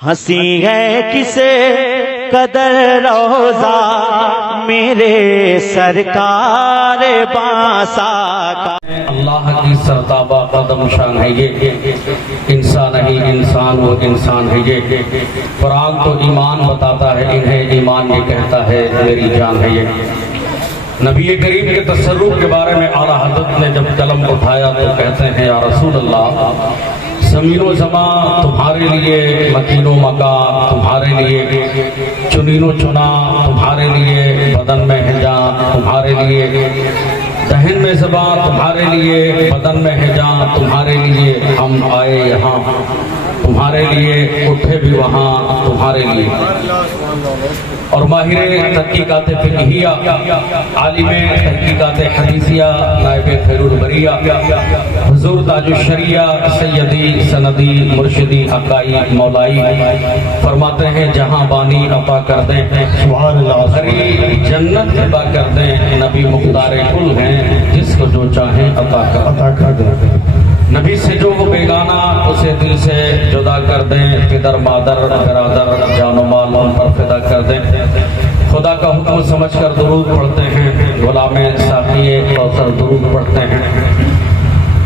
ہنسی ہے کسے قدر روزہ میرے سرکار بانسا کا۔ اللہ کی سرتابہ قدم شان ہے یہ، انسان نہیں انسان وہ انسان ہے یہ۔ قرآن تو ایمان بتاتا ہے انہیں، ایمان یہ کہتا ہے میری جان ہے یہ۔ نبی کریم کے تصرف کے بارے میں اعلیٰ حضرت نے جب قلم اٹھایا تو کہتے ہیں یا رسول اللہ، زمین و زمان تمہارے لیے، مکین و مکان تمہارے لیے، چنین و چنا تمہارے لیے، بدن میں ہے جان تمہارے لیے، دہن میں زبان تمہارے لیے، بدن میں ہے جان تمہارے لیے، ہم آئے یہاں تمہارے لیے، اٹھے بھی وہاں تمہارے لیے۔ اور ماہر تحقیقات فقہیہ، عالم تحقیقات حدیثیہ، نائب خیر البریہ، حضور تاج الشریعہ، سیدی سندی مرشدی حقائی مولائی فرماتے ہیں جہاں بانی عطا کر دیں، سبحان اللہ، ہری جنت عطا کر دیں، نبی مختار کل ہیں جس کو جو چاہیں عطا کر دیں۔ نبی سے جو بیگانہ اسے دل سے جدا کر دیں، پدر مادر برادر جان و مال ان پر فدا کر دیں۔ خدا کا حکم سمجھ کر درود پڑھتے ہیں، غلام ساقی کوثر درود پڑھتے ہیں۔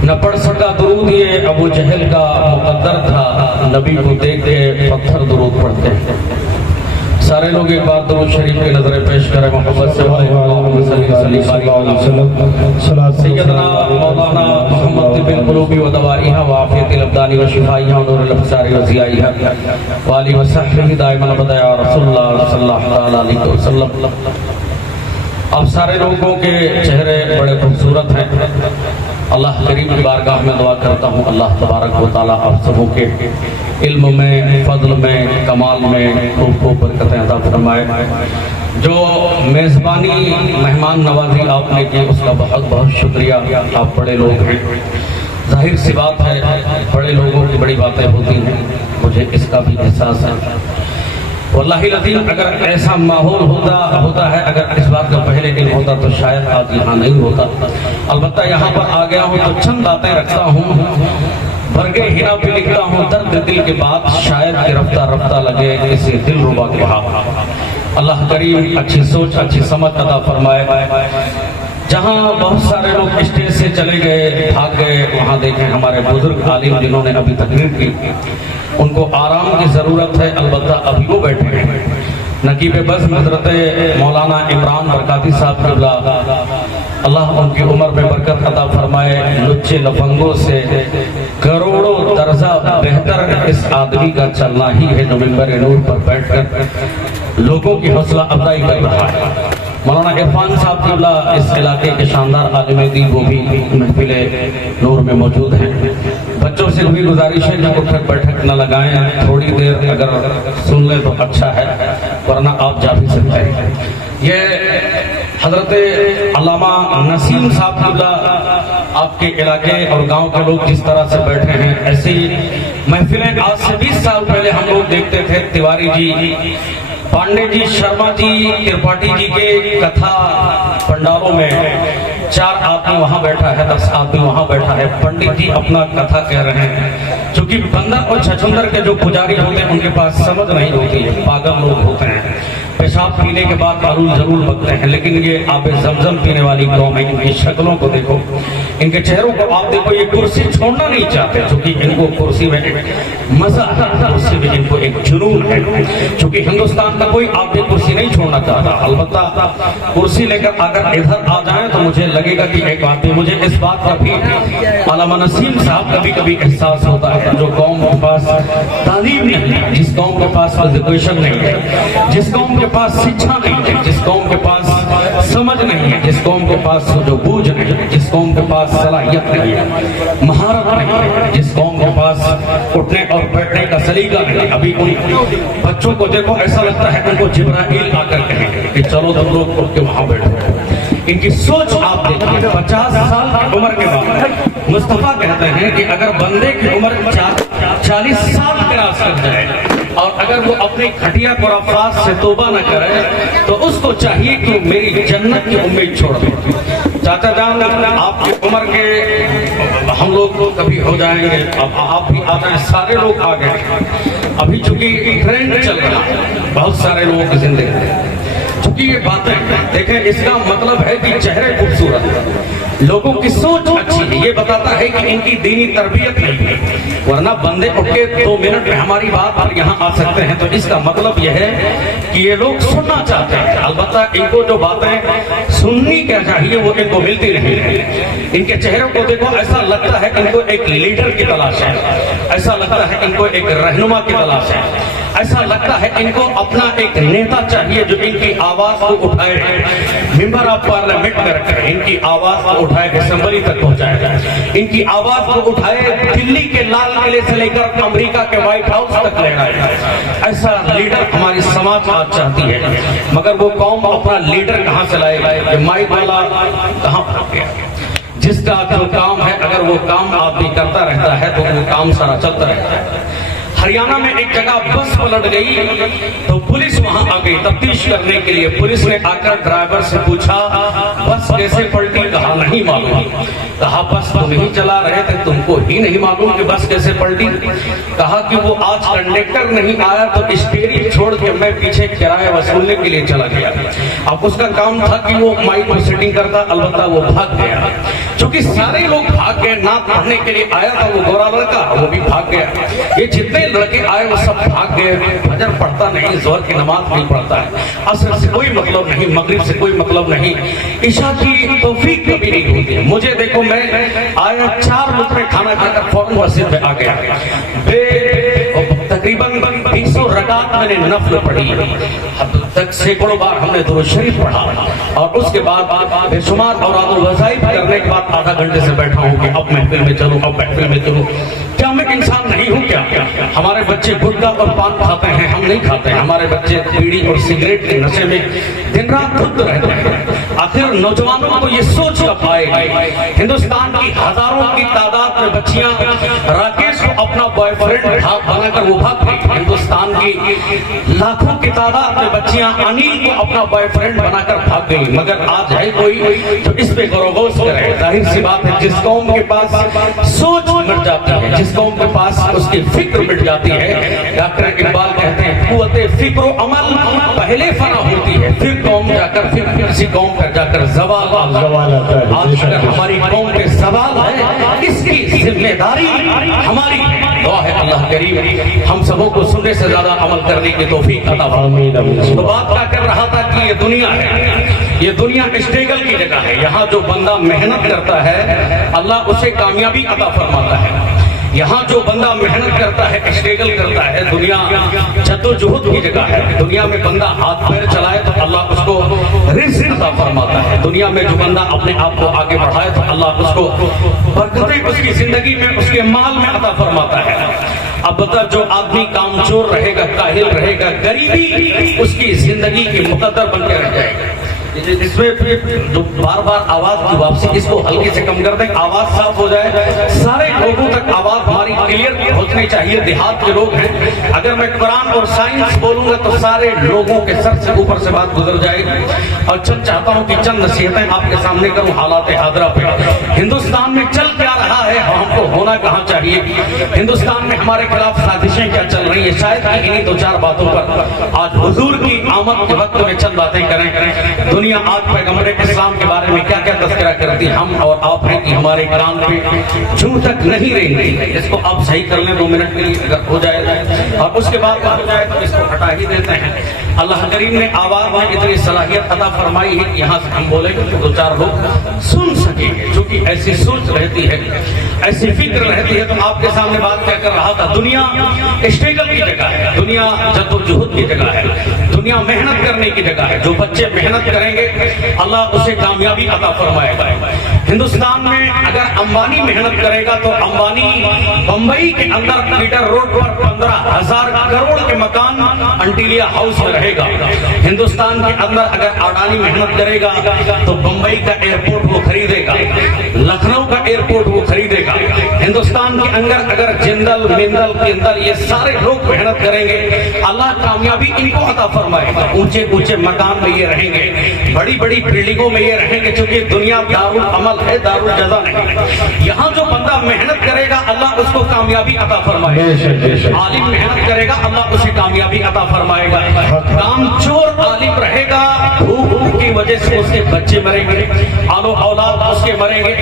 نہ پڑھ سکا درود یہ ابو جہل کا مقدر تھا، نبی کو دیکھ کے پتھر درود پڑھتے ہیں۔ سارے لوگ ایک بار درود شریف کی نظریں پیش کریں محبت سے، سیدنا مولانا محمد طب القلوب و دوائیہا و عافیت الابدان و شفائیہا و نور الابصار و ضیائیہا والی و صحبہ دائما بدایا رسول اللہ صلی اللہ علیہ وسلم۔ اب سارے لوگوں کے چہرے بڑے خوبصورت ہیں، اللہ کریم کی بارگاہ میں دعا کرتا ہوں اللہ تبارک و تعالی آپ سبوں کے علم میں، فضل میں، کمال میں خوب خوب برکتیں عطا فرمائے۔ جو میزبانی مہمان نوازی آپ نے کی اس کا بہت بہت شکریہ، آپ بڑے لوگ ہیں، ظاہر سی بات ہے بڑے لوگوں کی بڑی باتیں ہوتی ہیں، مجھے اس کا بھی احساس ہے۔ واللہ العظیم اگر ایسا ماحول ہوتا ہے، اگر اس بات کا پہلے دن ہوتا تو شاید آج یہاں نہیں ہوتا۔ البتہ یہاں پر آ گیا ہوں تو چند باتیں رکھتا ہوں، برگے ہنا پہ لکھتا ہوں درد دل کے بعد شاید کہ رفتہ رفتہ لگے کسی دل ربا کے ہاتھ۔ اللہ کریم اچھی سوچ اچھی سمجھ عطا فرمائے۔ جہاں بہت سارے لوگ اسٹیج سے چلے گئے بھاگ گئے، وہاں دیکھیں ہمارے بزرگ عالم جنہوں نے ابھی تقریر کی، ان کو آرام کی ضرورت ہے، البتہ ابھی وہ بیٹھے ہیں۔ نقیب بزم حضرت مولانا عمران برکاتی صاحب قبلہ، اللہ ان کی عمر میں برکت عطا فرمائے، لچے لفنگوں سے کروڑوں درجہ بہتر اس آدمی کا چلنا ہی ہے جو منبر نور پر بیٹھ کر لوگوں کی حوصلہ افزائی کر رہا ہے۔ مولانا عرفان صاحب قبلہ اس علاقے کے شاندار عالم دین، وہ بھی محفل نور میں موجود ہیں۔ بچوں سے بھی گزارش ہے جو اٹھک بیٹھک نہ لگائیں، تھوڑی دیر اگر سن لیں تو اچھا ہے، ورنہ آپ جا بھی سکتے ہیں۔ یہ حضرت علامہ نسیم صاحب قبلہ آپ کے علاقے اور گاؤں کے لوگ جس طرح سے بیٹھے ہیں، ایسی محفلیں آج سے 20 سال پہلے ہم لوگ دیکھتے تھے۔ تیواری جی، پانڈے جی، شرما جی، ترپاٹھی جی کے کتھا پنڈالوں میں 4 آدمی وہاں بیٹھا ہے، 10 آدمی وہاں بیٹھا ہے، پنڈت جی اپنا کتھا کہہ رہے ہیں۔ چونکہ بندر اور چھچندر کے جو پجاری ہوتے ہیں ان کے پاس سمجھ نہیں ہوتی ہے، پاگل لوگ ہوتے ہیں، پیشاب پینے کے بعد معلول ضرور بکتے ہیں، لیکن یہ آب زمزم پینے والی قوم ہے، ان کی شکلوں کو دیکھو، ان کے چہروں کو آپ دیکھو، یہ کرسی چھوڑنا نہیں چاہتے، چونکہ ان کو کرسی میں ایک مزہ ہے، کرسی میں ان کو ایک جنون ہے، چونکہ ہندوستان کا کوئی آپ کی کرسی نہیں چھوڑنا چاہتا۔ البتہ کرسی لے کر اگر ادھر آ جائیں تو مجھے لگے گا کہ ایک بات ہے، مجھے اس بات کا بھی علامہ نسیم صاحب کبھی کبھی احساس ہوتا ہے، جو قوم کے پاس تعلیم نہیں ہے، جس قوم کے پاس ایجوکیشن نہیں ہے، جس قوم کے پاس شکھا نہیں ہے، جس قوم کے پاس سمجھ نہیں ہے، جس قوم کے پاس جو بوجھ نہیں ہے، جس قوم کے پاس صلاحیت نہیں ہے، مہارت نہیں ہے، جس قوم کے پاس اٹھنے اور بیٹھنے کا سلیقہ نہیں ہے، ابھی ان بچوں کو دیکھو ایسا لگتا ہے ان کو جبرائیل آ کر کہیں کہ چلو تم لوگ اٹھ کے وہاں بیٹھو۔ ان کی سوچ آپ دیکھیں، 50 سال کی عمر کے بعد مصطفیٰ کہتے ہیں کہ اگر بندے کی عمر 40 سال کراس کر جائے اور اگر وہ اپنی گھٹیا خرافات سے توبہ نہ کرے تو اس کو چاہیے کہ میری جنت کی امید چھوڑ دے۔ चाचा जान आपकी उम्र के हम लोग कभी हो जाएंगे, अब आप भी आ जाए, सारे लोग आ गए। अभी चूंकि ट्रेंड चल रहा है बहुत सारे लोगों की जिंदगी में, चूंकि ये बातें देखें, इसका मतलब है कि चेहरे खूबसूरत, लोगों की सोच अच्छी है, ये बताता है कि इनकी दीनी तरबियत नहीं है, वरना बंदे उठ के 2 मिनट में हमारी बात पर यहाँ आ सकते हैं। तो इसका मतलब यह है कि ये लोग सुनना चाहते हैं, अलबत्ता इनको जो बातें सुननी क्या चाहिए वो इनको मिलती नहीं है। इनके चेहरों को देखो, ऐसा लगता है इनको एक लीडर की तलाश है, ऐसा लगता है इनको एक रहनुमा की तलाश है, ऐसा लगता है इनको अपना एक नेता चाहिए जो इनकी आवाज को उठाए, मेंबर ऑफ पार्लियामेंट में रखे, इनकी आवाज को उठाए असेंबली तक पहुंचाए, इनकी आवाज को उठाए दिल्ली के लाल किले से लेकर अमेरिका के व्हाइट हाउस तक ले जाए। ऐसा लीडर हमारी समाज आज चाहती है, मगर वो कौम अपना लीडर कहां से लाएगा? ये माइक वाला कहां पहुंच गया? जिसका जो काम है, अगर वो काम आदमी करता रहता है तो वो काम सारा चलता रहता है। हरियाणा में एक जगह बस पलट गई तो पुलिस वहां आ गई तफ्तीश करने के लिए। पुलिस ने आकर ड्राइवर से पूछा बस कैसे पलटी? कहा नहीं मालूम। कहा बस तुम ही चला रहे थे, तुमको ही नहीं मालूम कि बस कैसे पलटी? कहा कि वो आज कंडक्टर नहीं आया तो स्टीयरिंग छोड़ के मैं पीछे किराया वसूलने के लिए चला गया। अब उसका काम था कि वो माइक में सेटिंग करता, अलबत्ता वो भाग गया। क्योंकि सारे लोग भाग गए, नात पढ़ने के लिए आया था वो गोरा लड़का, वो भी भाग गया। ये जितने लड़के आए वो सब भाग गए। फजर पढ़ता नहीं, जोहर की नमाज नहीं पढ़ता है, असर से कोई मतलब नहीं, मगरिब से कोई मतलब नहीं, ईशा की तौफीक कभी नहीं होती है। मुझे देखो, मैं आया 4 लुकमे खाना खाकर फौरन मस्जिद में आ गया। तकरीबन 300 रकात मैंने नफल पढ़ी, अब तक सैकड़ों बार हमने दुरूद शरीफ पढ़ा, और उसके बाद बेशुमार औरादुल वज़ाइफ करने के बाद आधा घंटे से बैठा हूँ कि अब महफिल में चलूं, अब महफिल में चलूं। क्या मैं इंसान नहीं हूँ क्या? हमारे बच्चे गुटखा और पान खाते हैं, हम नहीं खाते हैं। हमारे बच्चे बीड़ी और सिगरेट के नशे में दिन रात धुत रहते हैं। आखिर नौजवानों को ये सोच कब आएगी? हिंदुस्तान की हजारों की तादाद में बच्चियां राकेश को अपना बॉयफ्रेंड बनाकर वो भाग गई। हिंदुस्तान की लाखों की तादाद में बच्चियां अनिल को अपना बॉयफ्रेंड बनाकर भाग गई। मगर आज है कोई जो इस पे गौरवोस करे? जाहिर सी बात है, जिस कौम के पास सोच मिट जाती है, जिस कौम के पास उसकी फिक्र मिट जाती है, डॉक्टर इकबाल कहते हैं कुव्वते फिक्र अमल पहले फना होती है, फिर कौम जाकर फिर किसी कौम पर जाकर ज़वाल आता है। आज अगर हमारी कौम पे सवाल है, इसकी जिम्मेदारी हमारी है। दुआ है अल्लाह करीम हम सबों को सुनने से ज्यादा अमल करने की तौफीक अता फरमाए। तो बात क्या कर रहा था कि ये दुनिया है, ये दुनिया स्ट्रगल की जगह है। यहाँ जो बंदा मेहनत करता है अल्लाह उसे कामयाबी अता फरमाता है। यहाँ जो बंदा मेहनत करता है, स्ट्रगल करता है, दुनिया जद्दोजहद की जगह है। दुनिया में बंदा हाथ पैर चलाए तो अल्लाह उसको रिज़्क़ अता फरमाता है। दुनिया में जो बंदा अपने आप को आगे बढ़ाए तो अल्लाह उसको बरकतें उसकी जिंदगी में, उसके माल में अता फरमाता है। अब बता, जो आदमी कामचोर रहेगा, काहिल रहेगा, गरीबी उसकी जिंदगी की मुकद्दर बन के रह जाएगी। इसमें जो बार बार आवाज की वापसी, इसको हल्के से कम कर दें, आवाज साफ हो जाए, सारे लोगों तक आवाज हमारी क्लियर पहुंचनी चाहिए। देहात के लोग हैं, अगर मैं कुरान और साइंस बोलूंगा तो सारे लोगों के सर से ऊपर से बात गुजर जाएगी। और चंद चाहता हूं कि चंद नसीहतें आपके सामने करूं हालात हादरा पे। हिंदुस्तान में चल क्या रहा है और हमको होना कहां चाहिए? हिंदुस्तान में हमारे खिलाफ साजिशें क्या चल रही है? शायद इन्हीं 2-4 बातों पर आज हुजूर की आमद के वक्त में चंद बातें करें। दुनिया आज पैगंबर इस्लाम के बारे में क्या क्या तस्करा करती, हम और आप हैं कि हमारे कान पे जूं तक नहीं रहेंगी। इसको आप सही कर लें 2 मिनट के लिए, अगर हो जाए और उसके बाद हो जाए तो इसको हटा ही देते हैं। अल्लाह करीम ने आवाज में इतनी सलाहियत अता फरमाई है कि यहाँ से हम बोलेंगे तो 2-4 लोग सुन सकेंगे। क्योंकि ऐसी सोच रहती है, ऐसी फिक्र रहती है। तो आपके सामने बात क्या कर रहा था, दुनिया स्ट्रगल की जगह है, दुनिया जद्दोजहद की जगह है, दुनिया मेहनत करने की जगह है। जो बच्चे मेहनत करेंगे अल्लाह उसे कामयाबी अता फरमाएगा। हिंदुस्तान में अगर अंबानी मेहनत करेगा तो अंबानी बंबई के अंदर पीटर रोड पर 15,000 करोड़ के मकान अंटिलिया हाउस में रहेगा। हिंदुस्तान के अंदर अगर अडानी मेहनत करेगा तो बंबई का एयरपोर्ट वो खरीदेगा, लखनऊ का एयरपोर्ट वो खरीदेगा। हिंदुस्तान के अंदर अगर जिंदल, मिंदल, किंदल ये सारे लोग मेहनत करेंगे اللہ کامیابی ان کو عطا فرمائے گا. اونچے اونچے مکان میں یہ رہیں گے, بڑی بڑی بلڈنگوں میں یہ رہیں گے, چونکہ دنیا دارالعمل ہے, دارالجزا نہیں. یہاں جو بندہ محنت کرے گا اللہ اس کو کامیابی عطا فرمائے گا. عالم محنت کرے گا اللہ اسے کامیابی عطا فرمائے گا. کام چور عالم رہے گا, بھوک کی وجہ سے اس کے بچے مریں گے, آلو اولاد اس کے مریں گے,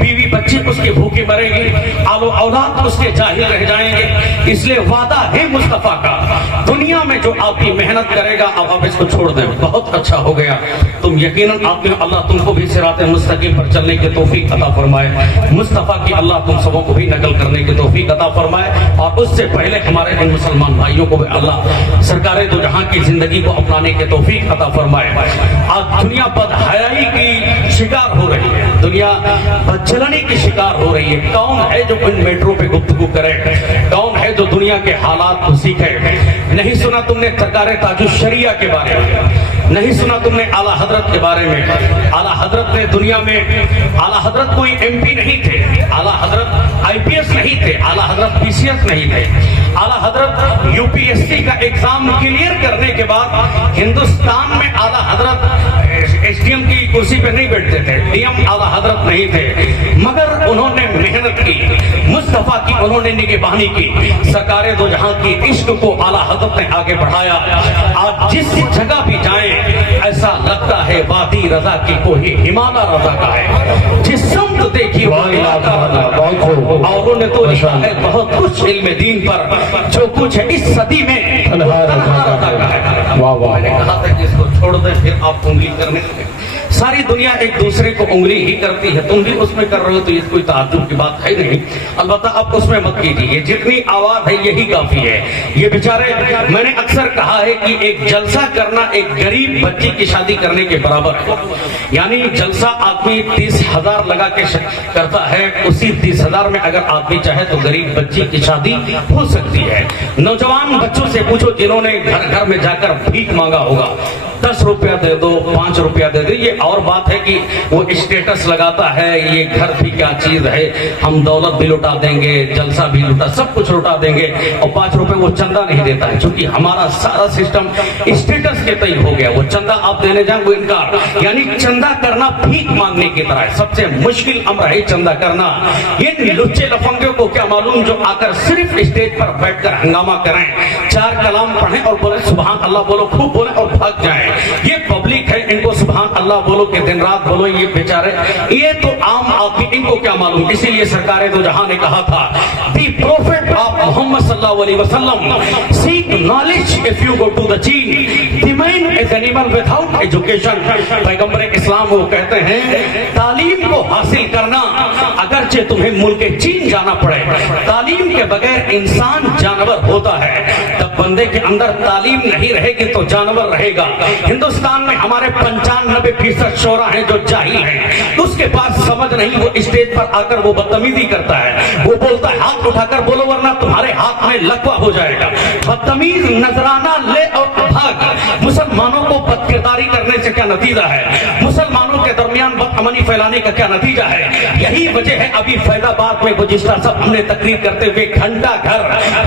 بیوی بچے اس کے بھوکے مریں گے, آلو اولاد اس کے جاہل رہ جائیں گے. اس لیے وعدہ ہے مصطفیٰ کا, دنیا میں جو آپ کی محنت کرے گا اب آپ اس کو چھوڑ دیں, بہت اچھا ہو گیا. تم یقیناً آپ نے اللہ تم کو بھی صراط مستقیم پر چلنے کی توفیق عطا فرمائے. مصطفیٰ کی اللہ تم سبوں کو بھی نقل کرنے کی توفیق عطا فرمائے. اور اس سے پہلے ہمارے ان مسلمان بھائیوں کو بھی اللہ سرکار دو جہاں کی زندگی کو اپنانے کی توفیق عطا فرمائے. آج دنیا بدحیائی کی شکار ہو رہی ہے, دنیا بدچلنی کی شکار ہو رہی ہے. کون ہے جو ان میٹروں پہ گفتگو کرے, کون ہے جو دنیا کے حالات کو سیکھے. نہیں سنا تم نے سرکار تاج الشریعہ کے بارے میں, نہیں سنا تم نے اعلیٰ حضرت کے بارے میں. اعلیٰ حضرت نے دنیا میں, اعلیٰ حضرت کوئی ایم پی نہیں تھے, اعلیٰ حضرت آئی پی ایس نہیں تھے, اعلیٰ حضرت پی سی ایس نہیں تھے. اعلیٰ حضرت یو پی ایس سی کا ایگزام کلیئر کرنے کے بعد ہندوستان میں اعلیٰ حضرت ایس ڈی ایم کی کرسی پہ نہیں بیٹھتے تھے, ڈی ایم اعلیٰ حضرت نہیں تھے, مگر انہوں نے محنت کی, مصطفیٰ کی انہوں نے نگہبانی کی. سرکار دو جہاں کی عشق کو اعلیٰ حضرت نے آگے بڑھایا. آپ جس جگہ بھی جائیں ایسا لگتا ہے وادی رضا کی کوئی ہمالیہ رضا کا ہے. جس سمت دیکھی اور انہوں نے تو لکھا ہے بہت کچھ علم دین پر, جو کچھ ہے اس صدی میں تنہا رضا کا ہے. میں نے کہا تھا کہ اس کو چھوڑ دیں, پھر آپ انگلی کرنے لگے. ساری دنیا ایک دوسرے کو انگلی ہی کرتی ہے, تم بھی اس میں کر رہے ہو تو یہ کوئی تعجب کی بات ہے نہیں. البتہ اب اس میں مت کیجیے, جتنی آواز ہے یہی کافی ہے. یہ بیچارے, میں نے اکثر کہا ہے کہ ایک جلسہ کرنا ایک غریب بچی کی شادی کرنے کے برابر ہے. یعنی جلسہ آدمی 30,000 لگا کے کرتا ہے, اسی 30,000 میں اگر آدمی چاہے تو غریب بچی کی شادی ہو سکتی ہے. نوجوان بچوں سے پوچھو جنہوں نے گھر گھر میں جا کر بھیک مانگا ہوگا, 10 روپیہ دے دو, 5 روپیہ دے دو. یہ اور بات ہے کہ وہ اسٹیٹس لگاتا ہے, یہ گھر بھی کیا چیز ہے, ہم دولت بھی لٹا دیں گے, جلسہ بھی لٹا, سب کچھ لٹا دیں گے, اور 5 روپے وہ چندہ نہیں دیتا ہے. چونکہ ہمارا سارا سسٹم اسٹیٹس کے تئیں ہو گیا. وہ چندہ آپ دینے جائیں وہ انکار, یعنی چندہ کرنا بھیک مانگنے کی طرح ہے. سب سے مشکل امر ہے چندہ کرنا. یہ لچے لفنگوں کو کیا معلوم جو آ کر صرف اسٹیج پر بیٹھ کر ہنگامہ کریں, 4 کلام پڑھیں اور بولے سبحان اللہ بولو, خوب بولیں اور بھاگ جائیں. یہ پبلک ہے, ان کو سبحان اللہ بولو کہ دن رات بولو, یہ بیچارے, یہ تو عام آدمی, ان کو کیا معلوم. اسی لیے سرکار دو جہاں نے کہا تھا, دی پروفیٹ آف محمد صلی اللہ علیہ وسلم, seek knowledge if you go to the Chin, the man is animal without education. پیغمبر اسلام وہ کہتے ہیں تعلیم کو حاصل کرنا اگرچہ تمہیں ملک چین جانا پڑے, تعلیم کے بغیر انسان جانور ہوتا ہے. جب بندے کے اندر تعلیم نہیں رہے گی تو جانور رہے گا. ہندوستان میں ہمارے 95% شعرا ہیں جو جاہل ہیں, اس کے پاس سمجھ نہیں, وہ اسٹیج پر آ کر وہ بدتمیزی کرتا ہے, وہ بولتا ہے ہاتھ اٹھا کر بولو ورنہ تمہارے ہاتھ میں لکوا ہو جائے گا. بدتمیز نذرانہ لے اور بھاگ. مسلمانوں کو بدکرداری کرنے سے کیا نتیجہ ہے, مسلمانوں کے درمیان بدامنی پھیلانے کا کیا نتیجہ ہے. یہی وجہ ہے ابھی فیض آباد میں گزشتہ سب ہم نے تقریر کرتے ہوئے گھنٹہ گھر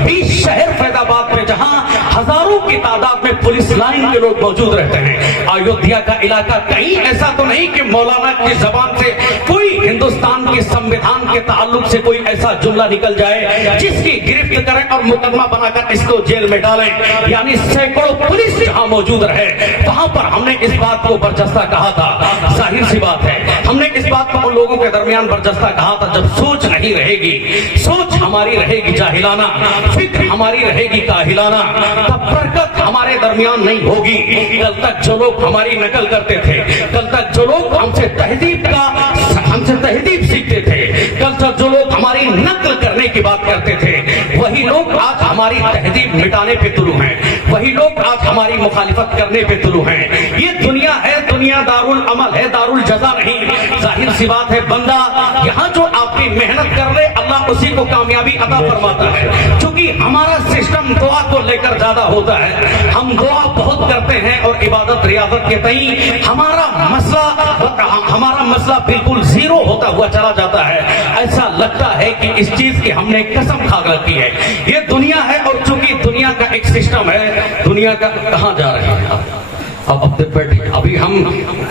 20 شہر فیض آباد میں جہاں ہزاروں کی تعداد میں پولیس لائن کے لوگ موجود رہتے ہیں. ایودھیا کا علاقہ کہیں ایسا تو نہیں کہ مولانا کی زبان سے کوئی ہندوستان کے سمویدھان کے تعلق سے کوئی ایسا جملہ نکل جائے جس کی گرفت کریں اور مقدمہ بنا کر اس کو جیل میں ڈالیں. یعنی سینکڑوں پولیس جہاں موجود رہے وہاں پر ہم نے اس بات کو برجستہ کہا تھا. ظاہر سی بات ہے ہم نے اس بات کو ان لوگوں کے درمیان برجستہ کہا تھا, جب سوچ نہیں رہے گی, سوچ ہماری رہے گی جاہلانہ, فکر ہماری رہے گی کاہلانہ, تب برکت ہمارے درمیان نہیں ہوگی. کل تک جو لوگ ہماری نقل کرتے تھے, کل تک جو لوگ ہم سے تہذیب سیکھتے تھے, کل تک جو لوگ ہماری نقل کرنے کی بات کرتے تھے, وہی لوگ آج ہماری تہذیب مٹانے پہ طلوع ہیں, وہی لوگ آج ہماری مخالفت کرنے پہ طلوع ہیں. یہ دنیا ہے, دنیا دارالعمل ہے, دارالجزا نہیں. ظاہر سی بات ہے بندہ یہاں جو آپ کی محنت کر لے اللہ اسی کو کامیابی عطا فرماتا ہے. چونکہ ہمارا سسٹم دعا کو لے کر زیادہ ہوتا ہے, ہم دعا بہت کرتے ہیں اور عبادت ریاضت کے تئیں ہمارا مسئلہ بالکل زیرو ہوتا ہوا چلا جاتا ہے. ایسا لگتا ہے کہ اس چیز کی ہم نے قسم کھا رکھی ہے. یہ دنیا ہے اور چونکہ دنیا का एक सिस्टम है, दुनिया का कहाँ जा रहे हैं आप? अब बैठे, अभी हम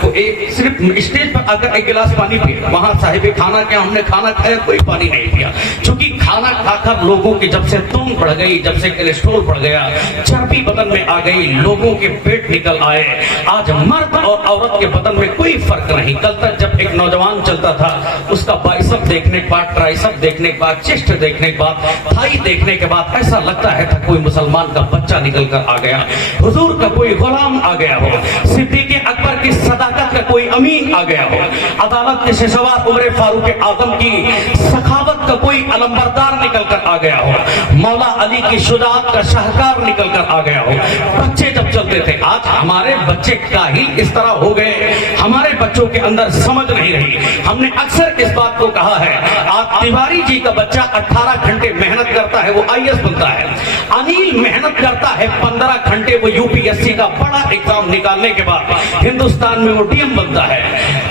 एक सिर्फ स्टेज पर आकर एक गिलास पानी पिए, वहां साहिब खाना के हमने खाना खाया, कोई पानी नहीं पिया, क्योंकि खाना खाकर लोगों की जब से तून बढ़ गई, जब से कोलेस्ट्रॉल बढ़ गया, चर्बी बदन में आ गई, लोगों के पेट निकल आए। आज मर्द और औरत के बदन में कोई फर्क नहीं। कल तक जब एक नौजवान चलता था, उसका बाइसेप देखने के बाद, ट्राइसेप देखने के बाद, चेस्ट देखने के बाद, थाई देखने के बाद ऐसा लगता है था कोई मुसलमान का बच्चा निकल कर आ गया, हुजूर का कोई गुलाम आ गया हो, सिद्दीक़ अकबर की सदाकत का कोई अमीन आ गया हो, अदालत के शेषवार उमर फारूक आजम की सखावत का कोई अलंबरदार निकल कर आ गया हो, मौला अली की शुजाअत का शाहकार निकल कर आ गया हो। बच्चे जब चलते थे, आज हमारे बच्चे काहिल इस तरह हो गए, हमारे बच्चों के अंदर समझ नहीं रही। हमने अक्सर इस बात को कहा है, आज तिवारी जी का बच्चा 18 घंटे मेहनत करता है, वो IAS बनता है। अनिल मेहनत करता है 15 घंटे, वो UPSC का बड़ा एग्जाम निकालने के बाद हिंदुस्तान में वो DM बनता है।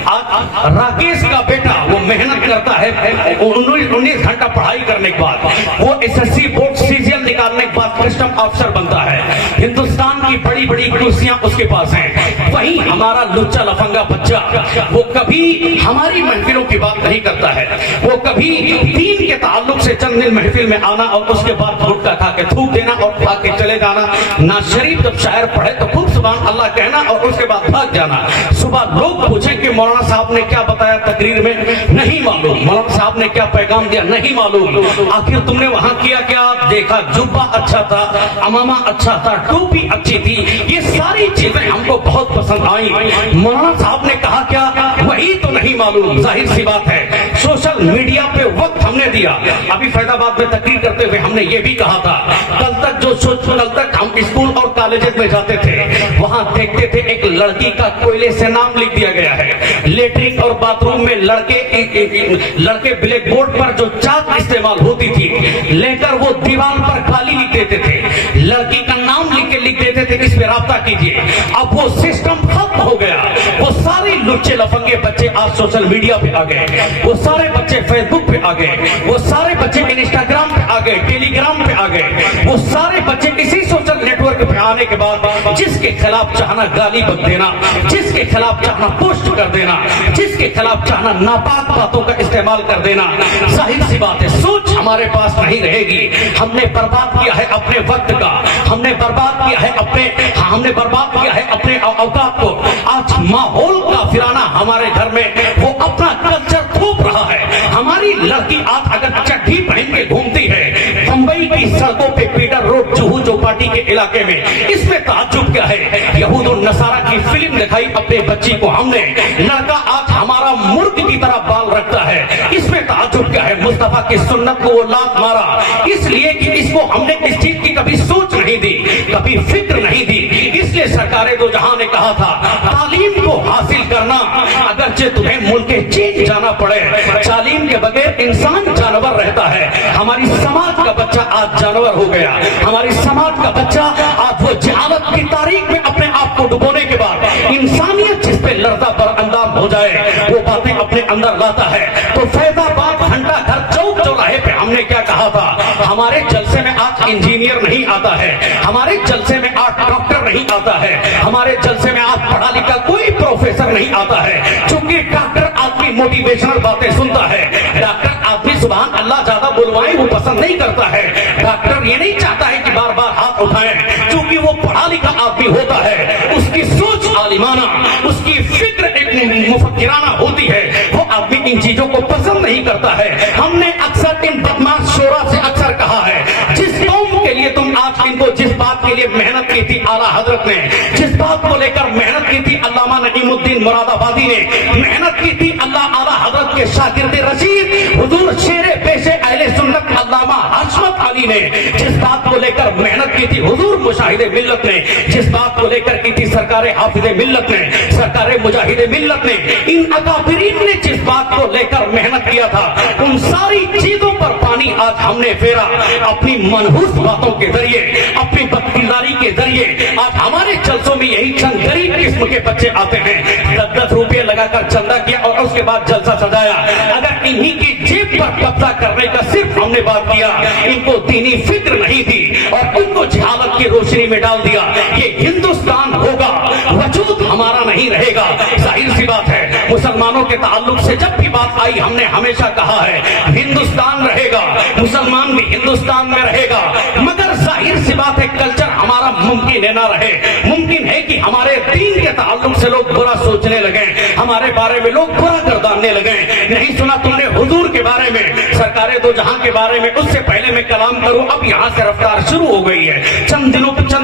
आज राकेश का बेटा वो मेहनत करता है 19 घंटा पढ़ाई करने के बाद, वो SSC बोर्ड CGL निकालने के बाद कस्टम ऑफिसर बनता है। हिंदुस्तान की बड़ी बड़ी कुर्सियां उसके पास हैं। वहीं हमारा लुच्चा लफंगा बच्चा, वो कभी हमारी महफिलों की बात नहीं करता है, वो कभी दीन के ताल्लुक से चंद दिन महफिल में आना और उसके बाद गुटखा खा के थूक देना और खा के चले जाना, ना शरीफ जब शायर पढ़े तो खूब सुभान अल्लाह कहना और उसके बाद भाग जाना। सुबह लोग पूछें कि मौलाना साहब ने क्या बताया तकरीर में, नहीं मालूम। मौलाना साहब ने क्या पैगाम दिया, नहीं मालूम। आखिर तुमने वहां किया क्या? देखा जुब्बा अच्छा था, अमामा अच्छा था, टोपी अच्छी थी, ये सारी चीजें हमको बहुत पसंद आई। मौलाना साहब ने कहा क्या, वही तो नहीं मालूम। जाहिर सी बात है, सोशल मीडिया पे वक्त हमने दिया। अभी फैजाबाद में तकरीर करते हुए हमने ये भी कहा था, कल तक हम स्कूल और कॉलेजेस में जाते थे, वहां देखते थे एक लड़की का कोयले से नाम लिख दिया गया है। लेटरिन और बाथरूम में लड़के ब्लैक बोर्ड पर जो चाक इस्तेमाल होती थी, लेकर वो दीवार पर खाली लिख देते थे, लड़की का नाम लिख देते थे, इस पे राब्ता कीजिए। अब वो सिस्टम खत्म हो गया। वो सारे लुच्चे लफंगे बच्चे आज सोशल मीडिया पे आ गए, वो सारे बच्चे फेसबुक पे आ गए, वो सारे बच्चे इंस्टाग्राम पे आ गए, टेलीग्राम पे आ गए, वो सारे बच्चे इसी सोशल नेटवर्क पे आने के बाद जिसके खिलाफ चाहना गाली बक देना, जिसके खिलाफ चाहना पोस्ट कर देना, जिसके खिलाफ चाहना नापाक बातों का इस्तेमाल कर देना, जाहिर सी बात है सोच हमारे पास नहीं रहेगी। हमने बर्बाद किया है अपने वक्त का, हमने बर्बाद किया है अपने औकात को। आज माहौल काफिराना हमारे घर में वो अपना कल्चर थोप रहा है। हमारी लड़की आज अगर चड्ढी पहन के घूमती है बंबई की सड़कों पे, पीटर रोड, जुहू चौपाटी के इलाके में, इसमें ताज्जुब क्या है? यहूद और नसारा की फिल्म दिखाई अपने बच्ची को हमने, लड़का आज हमारा मुर्ग की तरह बाल रखता है, इसमें ताज्जुब क्या है? मुस्तफा की सुन्नत को वो लात मारा, इसलिए कि इसको हमने इस चीज की कभी सोच नहीं दी, कभी फिक्र नहीं दी। इसलिए सरकारे दो जहां ने कहा था, तालीम को हासिल करना अगरचे तुम्हें मुल्क चीन जाना पड़े, तालीम के बगैर इंसान जानवर रहता है। हमारी समाज का बच्चा आज जानवर हो गया, हमारी समाज का बच्चा आज वो जहालत की तारीख में अपने आप को डुबोने के बाद इंसानियत जिस पे लड़ता बरअंदाज हो जाए वो बातें अपने अंदर लाता है। तो फैजाबाद घंटा घर चौक चौराहे पे हमने क्या कहा था, हमारे जलसे में आज इंजीनियर नहीं आता है, हमारे जलसे में आज डॉक्टर नहीं आता है, हमारे जलसे में आज पढ़ा लिखा कोई प्रोफेसर नहीं आता है, क्योंकि डॉक्टर आपकी मोटिवेशनल बातें सुनता है। डॉक्टर आदमी सुभान अल्लाह ज्यादा बुलवाएं वो पसंद नहीं करता है। डॉक्टर ये नहीं चाहता है कि बार बार हाथ उठाएं, क्योंकि वो पढ़ा लिखा आदमी होता है, उसकी सोच आलिमाना, उसकी फिक्र एक मुफक्किराना होती है, वो आदमी इन चीजों को पसंद नहीं करता है। हमने अक्सर इन बदमाश शोरा से अक्सर कहा है, जिस कौम के लिए तुम आज इनको, जिस बात के लिए मेहनत की थी आला हजरत ने, जिस बात को लेकर मेहनत की थी अल्लामा नईमुद्दीन मुरादाबादी ने, मेहनत की थी अल्लाह आला हजरत के शागिर्द रशीद हुजूर शेरे पेशे अहले सुन्नत अल्लामा हशमत अली ने, जिस बात को लेकर मेहनत की थी हुजूर मुजाहिदे मिल्लत ने, जिस बात को लेकर की थी सरकारे हाफिजे मिल्लत ने, सरकारे मुजाहिदे मिल्लत ने, इन अकाबिरीन ने जिस बात को लेकर मेहनत किया था, उन सारी चीजों पर पानी आज हमने फेरा अपनी मनहूस बातों के जरिए, अपनी बदकिरदारी के जरिए। आज हमारे जलसों में यही चंद गरीब किस्म के बच्चे आते हैं, 10-10 रुपये लगाकर चंदा किया और उसके बाद जलसा सजाया। अगर इन्हीं की जेब पर कब्जा करने का सिर्फ हमने बात किया, इनको दीनी फिक्र नहीं थी और उनको जहालत की रोशनी में डाल दिया। ये हिंदुस्तान होगा, वजूद हमारा नहीं रहेगा। जाहिर सी बात है, मुसलमानों के ताल्लुक से जब भी बात आई हमने हमेशा कहा है हिंदुस्तान रहेगा, मुसलमान भी हिंदुस्तान में रहेगा, मगर जाहिर सी बात है कल्चर हमारा मुमकिन है ना रहे। मुमकिन है कि हमारे दीन के ताल्लुक से लोग बुरा सोचने लगे, हमारे बारे में लोग बुरा गर्दानने लगे। नहीं सुना तुमने हुजूर के बारे में, सरकारे दो जहां के बारे में? उससे पहले मैं कलाम करूं, अब यहाँ से रफ्तार शुरू हो गई है। चंद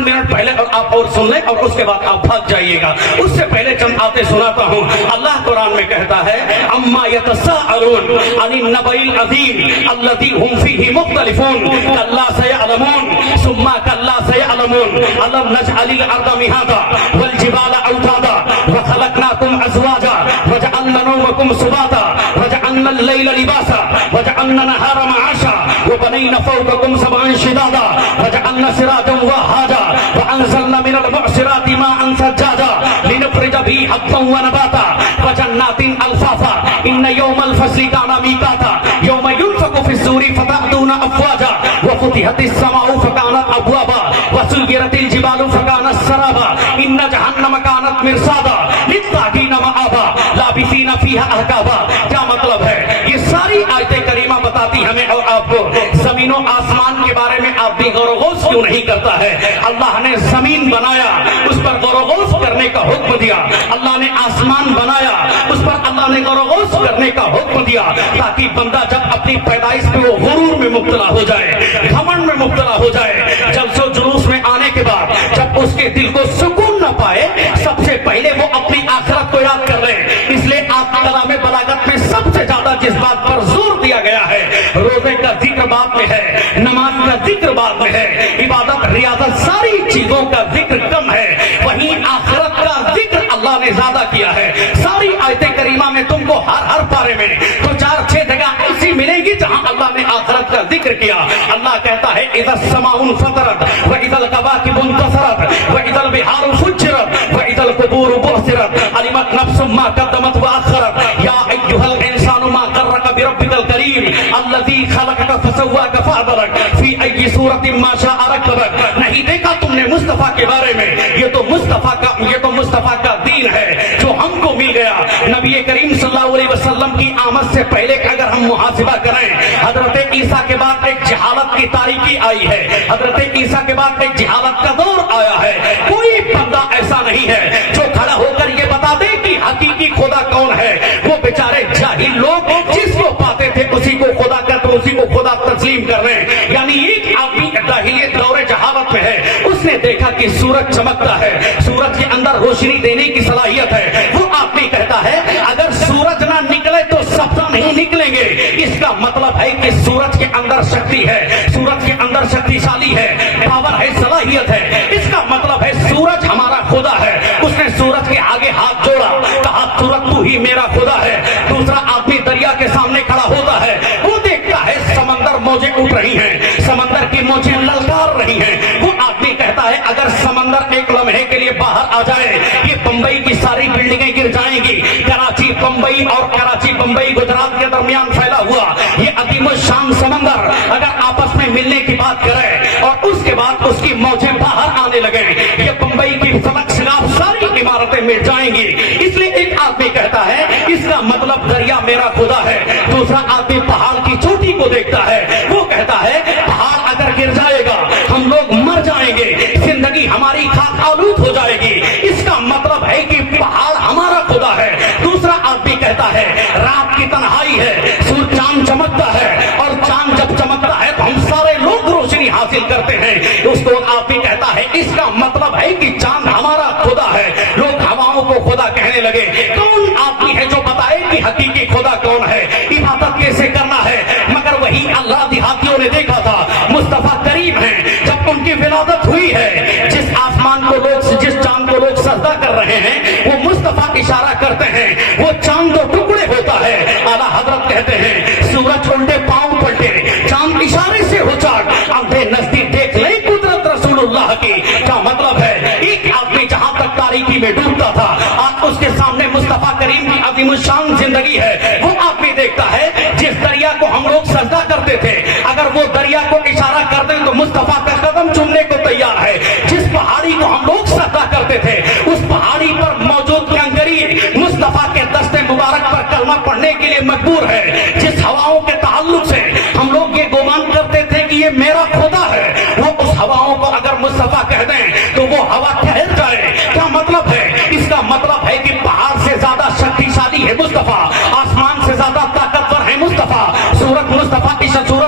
मिनट पहले और आप और सुन लें और उसके बाद आप भाग जाइएगा। उससे पहले चंद आते सुनाता हूं। अल्लाह कुरान में कहता है अम्मा यतसाअलून अनिन नबइल अज़ीम अल्लज़ी हुम फीही मुख्तलिफून कल्ला सयअलमून सुम्मा कल्ला सयअलमून अलम नजअलिल अर्दा मिहादा वल जिबाला औतादा व खलकनाकुम अज़वाजा वजअलना नौमकुम सुबाता वजअलना अल-लैला लिबासा वजअलना नहारा मआशा वबनैना फौककुम सबअन शिदादा वजअलना सिराजन वहाजा वअनज़लना मिनल मुअसिराति माअन सज्जाजा लिनुखरिज बिही हब्बन व नबाता वजन्नातिन अल्फाफा इन्न यौमल फस्ली काना मीकाता यौम युनफखु फिस्सूरी फतअतूना अफ़वाजा वफ़ुतिहतिस समाउ फकानत अबवाबा वसुयिरतिल जिबालु फकानत सराबा इन्न जहन्नम कानत मिरसादा लित्तागीना मआबा लाबिसीना फीहा अहकाबा। क्या मतलब है? ये सारी आयतें करीमा बताती हमें और आपको जमीनों आसमान के बारे में आप भी गौर-ओ-गौस क्यों नहीं करता है? अल्लाह ने जमीन बनाया, उस पर गौर-ओ-गौस करने का हुक्म दिया। अल्लाह ने आसमान बनाया, उस पर अल्लाह ने गौर-ओ-गौस करने का हुक्म दिया, ताकि बंदा जब अपनी पैदाइश में वो गुरूर में मुब्तला हो जाए, घमंड में मुब्तला हो जाए, जलसो जुलूस में आने के बाद जब उसके दिल को सुकून न पाए, सबसे पहले वो अपनी आखिरत को याद कर ले। इसलिए आप कलाम बलागत में सबसे ज्यादा जिस बात पर जोर दिया गया है, रोजे का जिक्र बाद में है, नमाज का जिक्र बाद में है, इबादत रियाजत सारी चीजों का जिक्र कम है, वहीं आखिरत का जिक्र अल्लाह ने ज्यादा किया है। सारी आयतें करीमा में तुमको हर पारे में तो 4-6 जगह ऐसी मिलेगी जहां अल्लाह ने आखिरत का जिक्र किया। अल्लाह कहता है इज़ा समाउन फतरत व इज़ल कवाकिबुन तसरत व इज़ल बिहारु फुज्जिरत व इज़ल कुबूरु बुहसिरत अलिमत नफ्सुम मा कद्दमत व अखरत या अय्युहल इंसानु मा गर्रका बिरब्बिकल करीम अल्लज़ी खलक़का फसव्वाका फअदलक फी अय्यि सूरतिन मा शाअ रक्कबक। नहीं देखा तुमने मुस्तफा के बारे में? ये तो मुस्तफा का दीन है जो हमको मिल गया। नबी करीम सल्लल्लाहु अलैहि वसल्लम की आमद से पहले अगर हम मुहासिबा करें, हजरत ईसा के बाद एक जहालत की तारीकी आई है, हजरत ईसा के बाद एक जहालत का दौर आया है। कोई बंदा ऐसा नहीं है जो खड़ा होकर ये बता दे कि हकीकी खुदा कौन है। वो बेचारे जाहिल लोग जिसको पाते थे उसी को खुदा कहते, उसी को खुदा तस्लीम कर रहे हैं। यानी एक आदमी जाहिलियत दौरे जहालत में है, उसने देखा कि सूरज चमकता है, सूरज के अंदर रोशनी देने की सलाहियत है। वो आदमी कहता है अगर सूरज ना निकले तो सप्ताह नहीं निकलेंगे। इसका मतलब है कि सूरज के अंदर शक्ति है, सूरज के अंदर शक्तिशाली है, पावर है, सलाहियत है। इसका मतलब है सूरज हमारा खुदा है। उसने सूरज के आगे हाथ जोड़ा, कहा सूरज तू ही मेरा खुदा है। दूसरा आदमी दरिया के सामने खड़ा होता है, वो देखता है समंदर मौजें उठ रही हैं, समंदर की मौजें ललकार रही हैं। वो आदमी कहता है अगर समंदर एक लम्हे के लिए बाहर आ जाए, ये बंबई की सारी बिल्डिंगें गिर जाएंगी। कराची बंबई और कराची बंबई गुजरात के दरमियान फैला हुआ ये अदीम शान समंदर अगर आपस में मिलने की बात करें और उसके बाद उसकी मौजें बाहर आने लगे, ये बंबई की फलक शगाफ सारी इमारतें मिट जाएंगी। इसलिए एक आदमी कहता है इसका मतलब दरिया मेरा खुदा है। दूसरा आदमी पहाड़ की चोटी को देखता है, वो कहता है पहाड़ अगर गिर जाएगा हम लोग मर जाएंगे, जिंदगी हमारी खाक आलूद हो जाएगी। इसका मतलब है कि पहाड़ हमारा खुदा है। दूसरा आदमी कहता है रात की तन्हाई है, सूरज चांद चमकता है और चांद जब चमकता है तो हम सारे लोग रोशनी हासिल करते हैं। उसको आदमी कहता है इसका मतलब है कि चांद हमारा खुदा है। लोग हवाओं को खुदा कहने लगे। कौन आदमी है जो बताए कि हकीकी खुदा कौन है, इबादत कैसे करना है? मगर वही अल्लाह देहातियों ने देखा था। मुस्तफा करीम है, जब उनकी विलादत हुई है, जिस आसमान को लोग, जिस चांद को लोग सजदा कर रहे हैं, वो मुस्तफा इशारा करते हैं, वो चांद दो टुकड़े होता है। आला हजरत कहते हैं सूरज उल्टे पांव पलटे, चांद इशारे से हो चाट, अंधे नजदीक देख ले कुदरत रसूलुल्लाह की। क्या मतलब है? एक आदमी जहां तक तारीकी में डूबता था, आज उसके सामने मुस्तफा करीम की अज़ीमुश्शान जिंदगी है। वो आदमी देखता है जिस दरिया को हम लोग सजदा करते थे, अगर वो दरिया को इशारा कर दें तो तो मुस्तफा का कदम चूमने को तैयार है। जिस पहाड़ी को हम लोग सजदा करते थे उस पहाड़ी पर मौजूद कंकरी मुस्तफा के दस्ते मुबारक पर कलमा पढ़ने के लिए मजबूर है। जिस हवाओं के ताल्लुक से हम लोग ये गुमान करते थे कि ये मेरा खुदा है, वो उस हवाओं को अगर मुस्तफा कह दें तो वो हवा ठहर जाए। क्या मतलब है? इसका मतलब है कि पहाड़ से ज्यादा शक्तिशाली है मुस्तफा, आसमान से ज्यादा ताकतवर है मुस्तफा। सूरज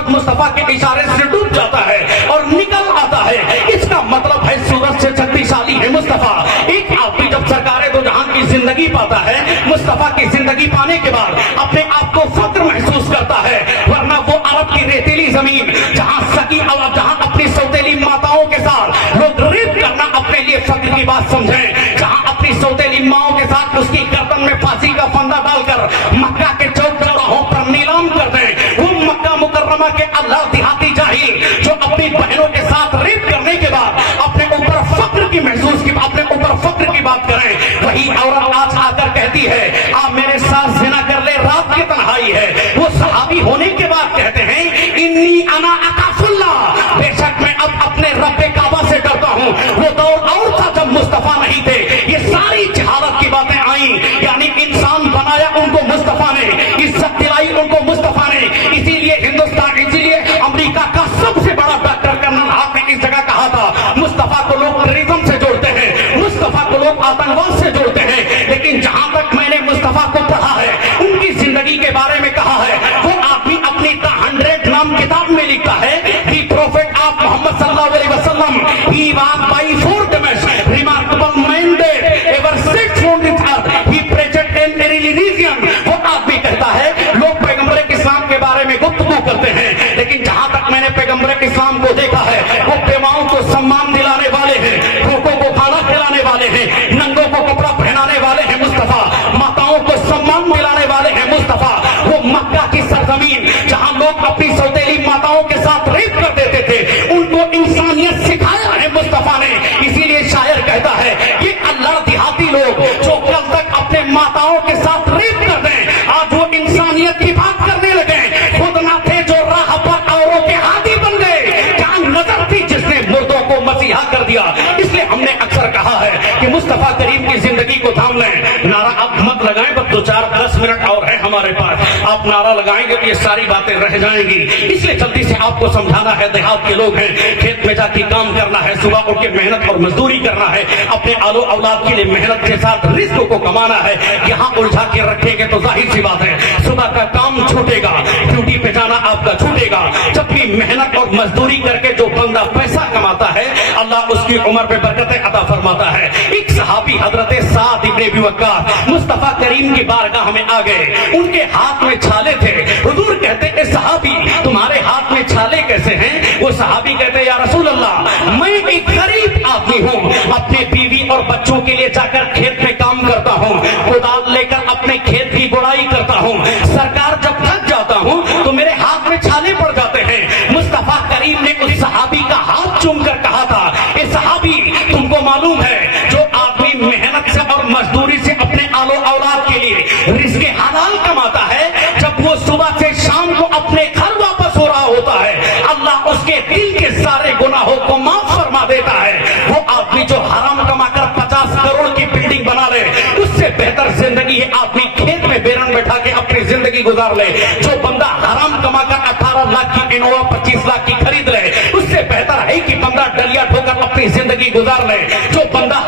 मुस्तफा के इशारे से डूब जाता है और निकल आता है। इसका मतलब है सूरज से शक्तिशाली है मुस्तफा। एक आदमी जब सरकारे दो जहां की जिंदगी पाता है, मुस्तफा की जिंदगी पाने के बाद अपने आप को फक्र महसूस करता है। वरना वो अरब की रेतीली जमीन जहां सकी और जहां अपनी सौतेली माताओं के साथ लोग रेप करना अपने लिए फक्र की बात समझें, जहां अपनी सौतेली माओं के साथ उसकी गर्दन में फांसी का फंदा डालकर मक्का के चौक चौराहों पर नीलाम कर दें, वो मक्का मुकर्रमा के अल्लाह देहाती जाहिल जो अपनी बहनों के साथ रेप करने के बाद अपने ऊपर फक्र की बात करें, वही औरत आज आकर कहती है आप मेरे साथ जिना कर ले, रात की तन्हाई है। वो सहाबी होने के बाद कहते हैं इन्नी अना अकाफुल्लाह, बेशक मैं अब अपने रब्बे काबा से डरता हूँ। वो दौर और था जब मुस्तफा नहीं थे। ये सारी जहालत की बातें आई, यानी इंसान बनाया उनको मुस्तफा ने, इज्जत दिलाई उनको मुस्तफा ने। इसीलिए अमेरिका का सबसे बड़ा डॉक्टर कर्नल हाथ ने इस जगह कहा था मुस्तफा को लोग टेररिज्म से जोड़ते हैं, मुस्तफा को लोग आतंकवाद से जोड़ते हैं। लेकिन जहां तक मैंने मुस्तफा को पढ़ा है, उनकी जिंदगी के बारे में कहा है, वो आदमी अपनी द 100 नाम किताब में लिखता है कि प्रोफेट ऑफ मोहम्मद सल्लल्लाहु अलैहि वसल्लम he was by 4 dimensions remarkable mandate ever set on this earth he present in any religion. वो आदमी कहता है लोग पैगंबर इस्लाम के बारे में गुफ्तगू करते हैं, लेकिन जहां तक मैंने पैगंबर इस्लाम को देखा है वो बेवाओं को सम्मान दिलाने वाले हैं, भूखों को खाना खिलाने वाले हैं, नंगों को कपड़ा पहनाने वाले हैं मुस्तफा, माताओं को सम्मान दिलाने वाले हैं मुस्तफा। वो मक्का की सरजमीन जहां लोग अपनी सौतेली माताओं के साथ रेप कर देते थे, उनको इंसानियत सिखाया है मुस्तफा ने। इसीलिए शायर कहता है ये अल्लाह देहाती लोग जो कल तक अपने माताओं के साथ रेप कर दें, आज वो इंसानियत की बात करने लगे। खुद ना थे जो राह पर औरों के हाथी बन गए, जान नजर थी जिसने मुर्दों को मसीहा कर दिया। इसलिए हमने अक्सर कहा है कि मुस्तफा करीम की जिंदगी को थाम लें। नारा आप मत लगाएं, बस 2-4-10 मिनट और है हमारे पास, आप नारा लगाएंगे तो ये सारी बातें रह जाएंगी। इसलिए जल्दी से आपको समझाना है, देहात के लोग हैं, खेत में जाके काम करना है, सुबह उठ के मेहनत और मजदूरी करना है, अपने आलो औलाद के लिए मेहनत के साथ रिस्क को कमाना है। यहाँ उलझा के रखेंगे तो जाहिर सी बात है सुबह का काम छूटेगा, ड्यूटी पे जाना आपका छूटेगा। जब भी मेहनत और मजदूरी करके जो बंदा पैसा कमाता है, अल्लाह उसकी उम्र पे बरकतें अता फरमाता है। एक सहाबी हजरत साद इब्ने अबी वक्कास मुस्तफा करीम की बारगाह में आ गए, उनके हाथ में छाले थे। हुजूर कहते हैं सहाबी तुम्हारे हाथ में छाले कैसे हैं? वो सहाबी कहते या रसूल अल्लाह मैं एक गरीब आदमी हूँ, अपने बीवी और बच्चों के लिए जाकर खेत में काम करता हूँ, कुदाल लेकर अपने खेत की बुराई करता हूँ, सरकार जब थक जाता हूँ तो मेरे हाथ में छाले पड़ जाते हैं। मुस्तफा करीम ने उस सहाबी का हाथ चूमकर कहा था ए सहाबी तुमको मालूम है जो आदमी मेहनत से और मजदूरी से अपने आलो औलाद के लिए रिज़्क़े हलाल कमाता है, जब वो सुबह से शाम को अपने घर वापस हो रहा होता है, अल्लाह उसके दिल के सारे गुनाहों को माफ फरमा देता है। वो आदमी जो हराम कमाकर 50 करोड़ की बिल्डिंग बना ले, उससे बेहतर जिंदगी है आदमी खेत में बेरन बैठा के अपनी जिंदगी गुजार ले। जो बंदा हराम कमाकर 18 लाख की इनोवा 25 लाख की खरीद ले, उससे बेहतर है कि बंदा डलिया ठोकर अपनी जिंदगी गुजार ले। जो बंदा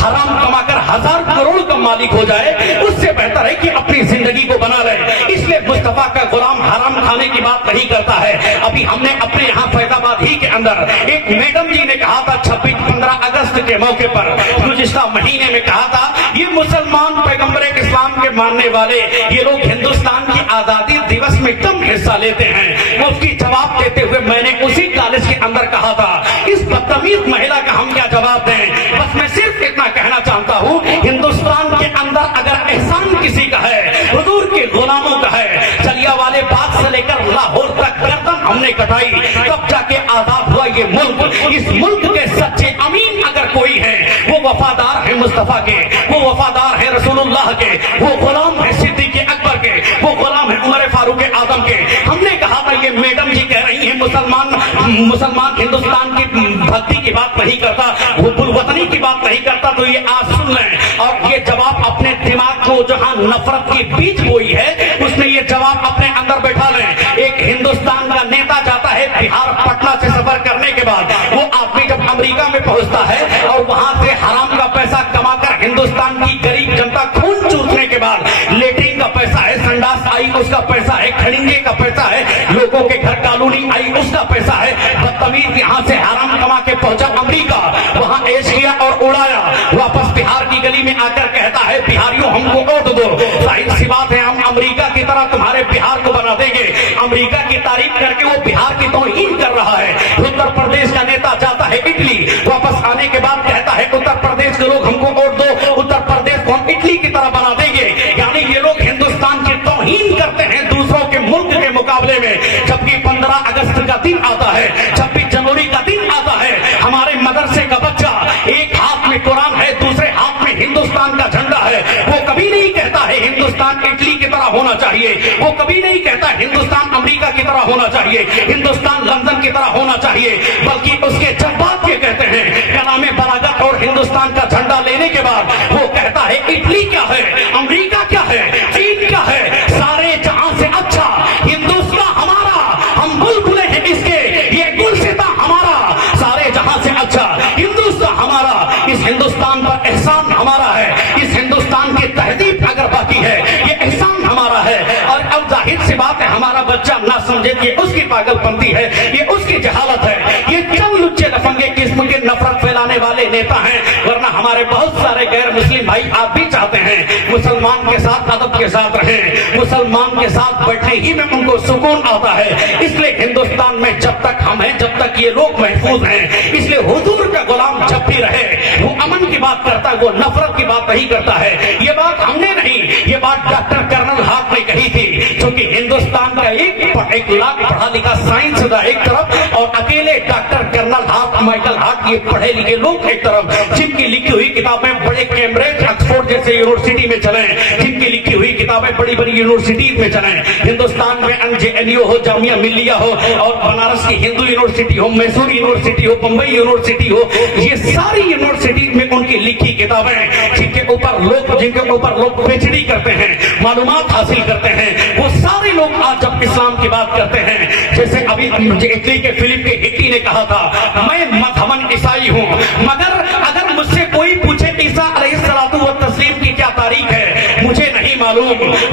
हराम कमाकर 1000 करोड़ का मालिक हो जाए, उससे बेहतर है कि अपनी जिंदगी को बना ले। इसलिए मुस्तफा का गुलाम हराम खाने की बात नहीं करता है। अभी हमने अपने यहाँ फैजाबाद ही के अंदर एक मैडम जी ने कहा था 26-15 अगस्त के मौके पर, गुज़िश्ता महीने में कहा था ये मुसलमान पैगंबर इस्लाम के मानने वाले ये लोग हिंदुस्तान की आजादी दिवस में कम हिस्सा लेते हैं। उसकी जवाब देते हुए मैंने उसी कॉलेज के अंदर कहा था इस बदतमीज महिला का हम क्या जवाब दें। बस मैं सिर्फ इतना कहना चाहता हूँ हिंदुस्तान के अंदर अगर एहसान किसी का है, हुजूर के गुलामों का है, जलियांवाले बाग से लेकर लाहौर तक गर्दन हमने कटाई, तब जाके आजाद हुआ ये मुल्क। इस मुल्क के सच्चे अमीन अगर कोई है वो वफादार है मुस्तफा के, वो वफादार है रसूलुल्लाह के, वो गुलाम है सिद्दीक़ अकबर के, वो गुलाम है उमर फारूक आजम के। हमने कहा था ये मैडम जी कह रही हैं मुसलमान मुसलमान हिंदुस्तान की भक्ति की बात नहीं करता, हुब्बुल वतनी की बात नहीं करता, तो ये आज सुन लें और ये जवाब अपने दिमाग को जहां नफरत की बीज बोई है उसमें ये जवाब अपने अंदर बैठा लें। एक हिंदुस्तान का नेता जाता है बिहार पटना से सफर करने के बाद, वो आदमी जब अमेरिका में पहुंचता है और वहां से हराम का पैसा कमाकर हिंदुस्तान की गरीब जनता खून चूसने के बाद लेटरिन का पैसा है, संडास आई उसका पैसा है, खड़िंगे का पैसा है, लोगों के घर कॉलोनी आई उसका पैसा है, बदतमीज यहाँ से हराम कमा के पहुंचा अमेरिका, वहां ऐश किया और उड़ाया, वापस बिहार की गली में आकर कहता है बिहारियों हमको वोट दो। जाहिर सी बात है हम अमेरिका की तरह तुम्हारे बिहार को बना देंगे। अमेरिका की तारीफ करके वो बिहार की तौहीन कर रहा है। उत्तर प्रदेश का नेता जाता है इटली, वापस आने के बाद कहता है उत्तर प्रदेश के लोग हमको वोट दो, उत्तर प्रदेश को हम इटली की तरह बना देंगे। यानी ये लोग हिंदुस्तान की तौहीन करते हैं दूसरों के मुल्क के मुकाबले में। जबकि 15 अगस्त का दिन आता है, 26 जनवरी का दिन आता है, हमारे मदरसे का बच्चा एक हाथ में कुरान है दूसरे हाथ में हिंदुस्तान का झंडा है, वो कभी नहीं कहता है हिंदुस्तान इटली की तरह होना चाहिए, वो कभी नहीं कहता हिंदुस्तान अमेरिका की तरह होना चाहिए, हिंदुस्तान लंदन की तरह होना चाहिए, बल्कि उसके जज्बात ये कहते हैं कलामे बलागत और हिंदुस्तान का झंडा लेने के बाद वो कहता है इटली क्या है, अमेरिका क्या है, चीन क्या है, सारे जहां से अच्छा हिंदुस्तान हमारा, हम बुलबुले हैं इसके, ये गुलसिता हमारा, सारे जहां से अच्छा हिंदुस्तान हमारा, इस हिंदुस्तान पर एहसान हमारा है, इस हिंदुस्तान की तहजीब अगर बाकी है ये एहसान हमारा है। और अब जाहिर सी बात है हमारा बच्चा ना समझे कि उसकी पागलपंती है, ये उसकी जहालत है, ये चंद लुच्चे लफंगे किस्म के नफरत फैलाने वाले नेता हैं। वरना हमारे बहुत सारे गैर मुस्लिम भाई आप भी चाहते हैं मुसलमान के साथ अदब के साथ रहें, मुसलमान के साथ बैठने ही में उनको सुकून आता है। इसलिए हिंदुस्तान में जब तक हम हैं जब तक ये लोग महफूज हैं, इसलिए हुजूर का गुलाम जब भी रहे वो अमन की बात करता है, वो नफरत की बात नहीं करता है। ये बात हमने नहीं, ये बात डॉक्टर कर्नल हार्ट ने कही थी, क्योंकि हिंदुस्तान का एक लाख पढ़ा लिखा साइंस था एक तरफ और अकेले doctor colonel Hart, Michael Hart ये पढ़े लिखे लोग एक तरफ, जिनकी लिखी हुई किताबें बड़े कैम्ब्रिज ऑक्सफोर्ड जैसे यूनिवर्सिटी में चले, जिनकी लिखी हुई किताबें बड़ी बड़ी यूनिवर्सिटी में चले। हिंदुस्तान में NJNU हो, जामिया मिल्लिया हो और बनारस की हिंदू यूनिवर्सिटी हो, मैसूर यूनिवर्सिटी हो, बम्बई यूनिवर्सिटी हो, ये सारी यूनिवर्सिटी में उनकी लिखी किताबें जिनके ऊपर लोग PhD करते हैं, मालूमात हासिल करते हैं, वो सारे लोग आज जब इस्लाम की बात करते हैं, जैसे अभी इटली के फिलिप के हिट्टी ने कहा था मैं मजहबन ईसाई हूँ, मगर अगर मुझसे कोई पूछे ईसा अलैहिस्सलातु व तस्लीम की क्या तारीख है मुझे नहीं मालूम,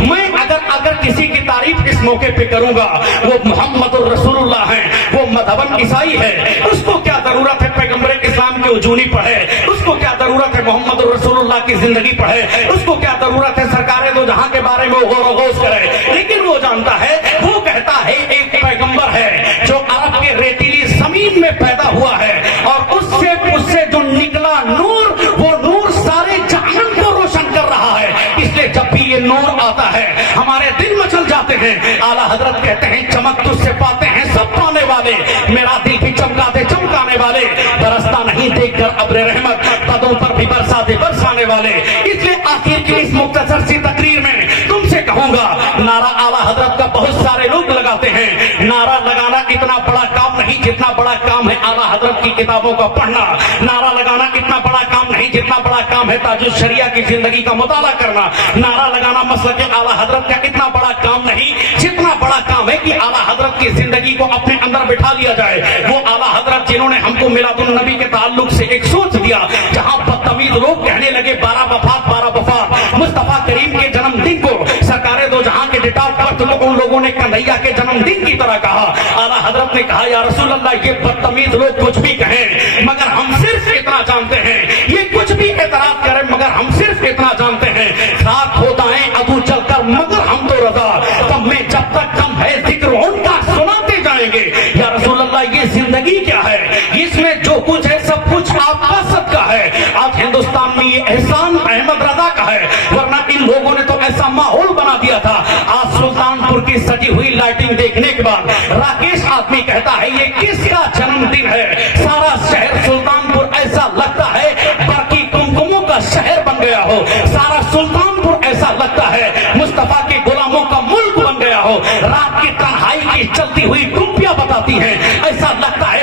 मैं अगर किसी की तारीफ इस मौके पे करूंगा वो मोहम्मदुर रसूलुल्लाह है, वो मजहबन ईसाई है, उसको क्या जरूरत है पैगंबर इस्लाम की उजूनी पढ़े, उसको क्या जरूरत है मोहम्मद रसूलुल्लाह की जिंदगी पढ़े, उसको क्या जरूरत है सरकारें दो जहां के बारे में गौर गौस करे। लेकिन वो जानता है, वो कहता है एक पैगंबर है जो अरब के रेतीली जमीन में पैदा हुआ है और उससे जो निकला नूर, वो नूर सारे जहान को रोशन कर रहा है। इसलिए जब भी ये नूर आता है हमारे दिल मचल जाते हैं। आला हजरत कहते हैं चमक तुझसे पाते हैं सब पाने वाले, मेरा दिल भी चमकाते चमकाने वाले, बरसता नहीं देखकर अब्र रहमत, कदों पर भी बरसाते बरसाने वाले। इसलिए आखिर की इस मुख्तसर सी तकरीर में तुमसे कहूंगा, नारा आला हजरत का बहुत सारे लोग लगाते हैं, नारा लगाना इतना बड़ा काम नहीं जितना बड़ा काम है आला हजरत की किताबों का पढ़ना, नारा लगाना इतना बड़ा काम नहीं जितना बड़ा काम है ताजुल शरिया की जिंदगी का मुताला करना, नारा लगाना मसलक आला हजरत का इतना बड़ा काम नहीं जितना बड़ा काम है कि आला हजरत की जिंदगी को अपने अंदर बिठा लिया जाए। वो आला हजरत जिन्होंने हमको मिलादुन नबी के ताल्लुक से एक सोच दिया, जहां बदतमीज लोग कहने लगे 12 वफात मुस्तफा करीम के जन्मदिन को सरकारे दो जहां के डेट ऑफ बर्थ को उन लोगों ने कन्हैया के जन्मदिन की तरह कहा। आला हजरत ने कहा या रसूल अल्लाह ये बदतमीज लोग कुछ भी कहें मगर हम सिर्फ इतना जानते हैं, ये कुछ भी एतराज करें मगर हम सिर्फ इतना जानते हैं, साथ होता है अबू चलकर मगर हम तो रजा, तब में जब तक कम है जिक्र उनका सुनाते जाएंगे। या रसूल अल्लाह ये जिंदगी क्या है, इसमें जो कुछ है सब कुछ आपका सदका है। आज हिंदुस्तान में ये एहसान अहमद रजा का है, वरना इन लोगों ने तो ऐसा माहौल बना दिया था। आज सुल्तानपुर की सजी हुई लाइटिंग देखने के बाद राकेश आदमी कहता है ये किसका जन्मदिन है, सारा शहर सुल्तानपुर ऐसा लगता है बाकी कुमकुमों का शहर बन गया हो, सारा सुल्तानपुर ऐसा लगता है मुस्तफा के गुलामों का मुल्क बन गया हो। रात की तन्हाई की चलती हुई टूपियां बताती हैं, ऐसा लगता है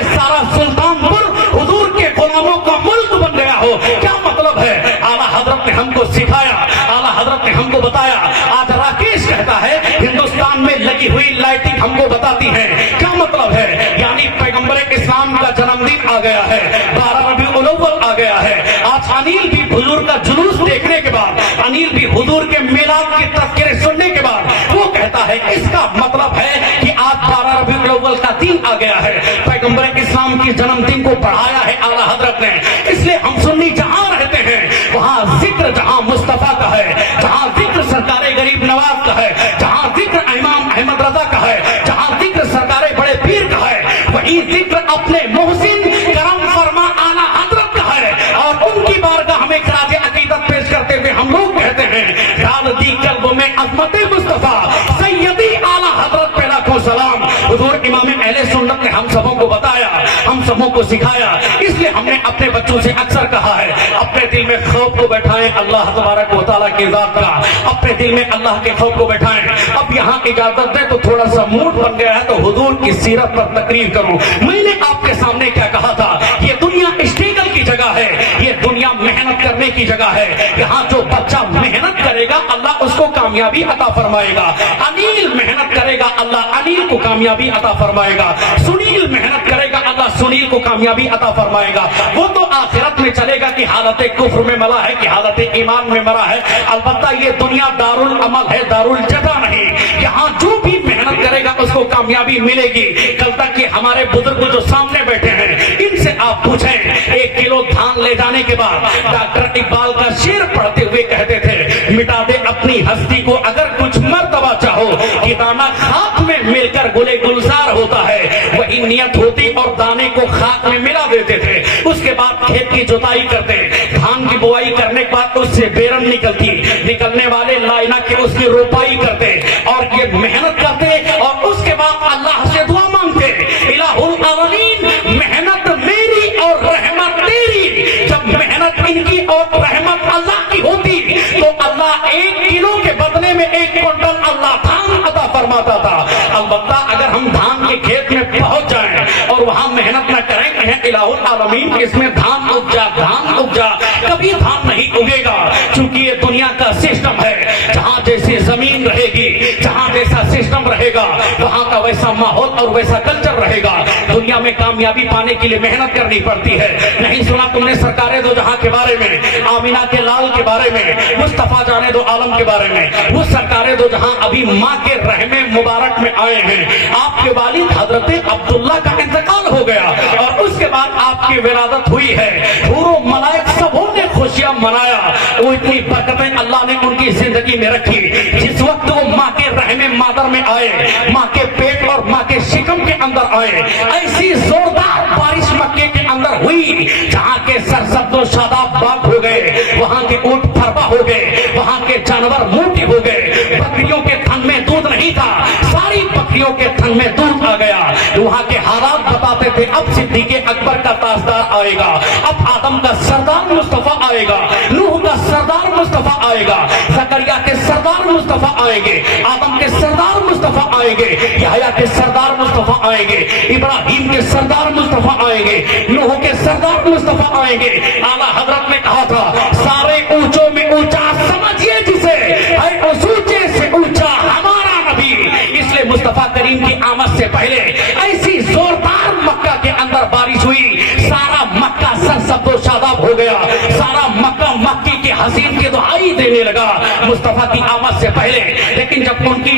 گیا ہے, 12 ربیع الاول آ گیا ہے. آج انیل بھی حضور کا جلوس دیکھنے کے بعد, انیل بھی حضور کے میلاد کے تذکرے سننے کے بعد وہ کہتا ہے اس کا مطلب ہے کہ آج 12 ربیع الاول کا دن آ گیا ہے. پیغمبر اسلام کی جنم دن کو بڑھایا ہے اعلیٰ حضرت نے. اس لیے ہم سنی جہاں رہتے ہیں وہاں ذکر جہاں مصطفیٰ کا ہے, جہاں ذکر سرکار غریب نواز کا ہے, جہاں ذکر امام احمد رضا کا ہے, جہاں ذکر سرکار بڑے پیر کا ہے, وہی ذکر اپنے محسن کرم فرما اعلیٰ حضرت کا ہے. اور ان کی بارگاہ ہمیں خراج عقیدت پیش کرتے ہوئے ہم لوگ کہتے ہیں ڈال دی قلب میں عظمت مصطفیٰ سیدی اعلیٰ حضرت پہ لاکھوں سلام. حضور امام اہل سنت نے ہم سبوں کو بتایا, ہم سبوں کو سکھایا. اس لیے ہم نے اپنے بچوں سے اکثر کہا ہے اپنے دل میں خوف کو بیٹھائیں اللہ تبارک و تعالیٰ کی ذات کا, اپنے دل میں اللہ کے خوف کو بیٹھائیں. اب یہاں اجازت دیں تو تھوڑا سا موڈ بن گیا ہے تو حضور کی سیرت پر تقریر کروں. میں نے آپ کے سامنے کیا کہا تھا, یہ دنیا اسٹرگل کی جگہ ہے, یہ دنیا محنت کرنے کی جگہ ہے. یہاں جو بچہ محنت کرے گا اللہ اس کو کامیابی عطا فرمائے گا. انیل محنت کرے گا اللہ انیل کو کامیابی عطا فرمائے گا. سنیل محنت کرے گا اللہ سنیل کو کامیابی عطا فرمائے گا. وہ تو آخرت میں چلے گا کہ حالت کفر میں ملا ہے کہ حالت ایمان میں مرا ہے. البتہ یہ دنیا دار العمل ہے, دار الجزا نہیں. یہاں جو بھی محنت کرے گا اس کو کامیابی ملے گی. کل تک یہ ہمارے بزرگ جو سامنے بیٹھے ہیں ان سے آپ پوچھیں, 1 کلو دھان لے جانے کے بعد ڈاکٹر اقبال کا شعر پڑھتے ہوئے کہتے تھے مٹا دے اپنی ہستی کو اگر کچھ مرتبہ چاہو, کہ دانہ خاک میں مل کر گلے گلزار ہوتا ہے. وہی نیت ہوتی اور دانے کو خاک میں ملا دیتے تھے. اس کے بعد کھیت کی جوتائی کرتے, دھان کی بوائی کرنے کے بعد اس سے بیرن نکلتی, نکلنے والے لائنا کے اس کی روپائی کرتے اور یہ محنت کرتے اور اس کے بعد اللہ سے دعا مانگتے الہ العالمین محنت میری اور رحمت تیری. جب محنت ان کی اور رحمت اللہ کی ہوتی تو اللہ 1 کلو کے بدلے میں 1 کوئنٹل اللہ دھان عطا فرماتا تھا. البتہ اگر ہم دھان کے کھیت میں پہنچ جائیں اور وہاں محنت نہ کریں کہ الہ العالمین اس میں دھان اگجا, دھان اگجا, کبھی دھان نہیں اگے گا. چونکہ یہ دنیا کا سسٹم ہے, جہاں جیسی زمین رہے گی, جہاں جیسا سسٹم رہے گا وہاں کا ویسا ماحول اور ویسا کلچر رہے گا. دنیا میں کامیابی پانے کے لیے محنت کرنی پڑتی ہے. نہیں سنا تم نے سرکار دو جہاں کے بارے میں, آمینہ کے لال کے بارے میں, مصطفیٰ جانے دو عالم کے بارے میں. وہ سرکار دو جہاں ابھی ماں کے رحم مبارک میں آئے ہیں. آپ کے والد حضرت عبداللہ کا انتقال ہو گیا اور اس کے بعد آپ کی ولادت ہوئی ہے. حور و ملائک سبوں نے خوشیاں منایا. وہ اتنی برکتیں اللہ نے ان کی زندگی میں رکھی. جس وقت وہ ماں کے رحم مادر میں آئے, ماں کے پیٹ اور ماں کے شکم کے اندر آئے, ایسی زوردار بارش مکے کے اندر ہوئی جہاں کے سرسبز و شاداب باغ ہو گئے, وہاں کے اونٹ پھربا ہو گئے, وہاں کے جانور موٹی ہو گئے. بکریوں کے تھن میں دودھ نہیں تھا, ساری بکریوں کے تھن میں دودھ آ گیا. وہاں کے حالات بتاتے تھے اب صدیق اکبر کا تاجدار آئے گا, اب آدم کا سردار مصطفیٰ آئے گا, نوح کا سردار مصطفیٰ آئے گا, زکریا کے سردار مصطفیٰ آئیں گے, آدم کے سردار مصطفیٰ آئیں گے, یحییٰ کے سردار مصطفیٰ آئیں گے, ابراہیم کے سردار مصطفیٰ آئیں گے, نوح کے سردار مصطفیٰ آئیں گے. اعلیٰ حضرت نے کہا تھا سارے اونچوں میں اونچا سمجھیے جسے ہے اس اونچے سے اونچا ہمارا نبی. اس لیے مصطفیٰ کریم کی آمد سے پہلے ایسی زوردار مکہ کے اندر بارش ہوئی, سارا مکہ سرسبز و شاداب ہو گیا, سارا مکہ مکی کی حسین کی دعائی دینے لگا مصطفیٰ کی آمد سے پہلے. لیکن جب ان کی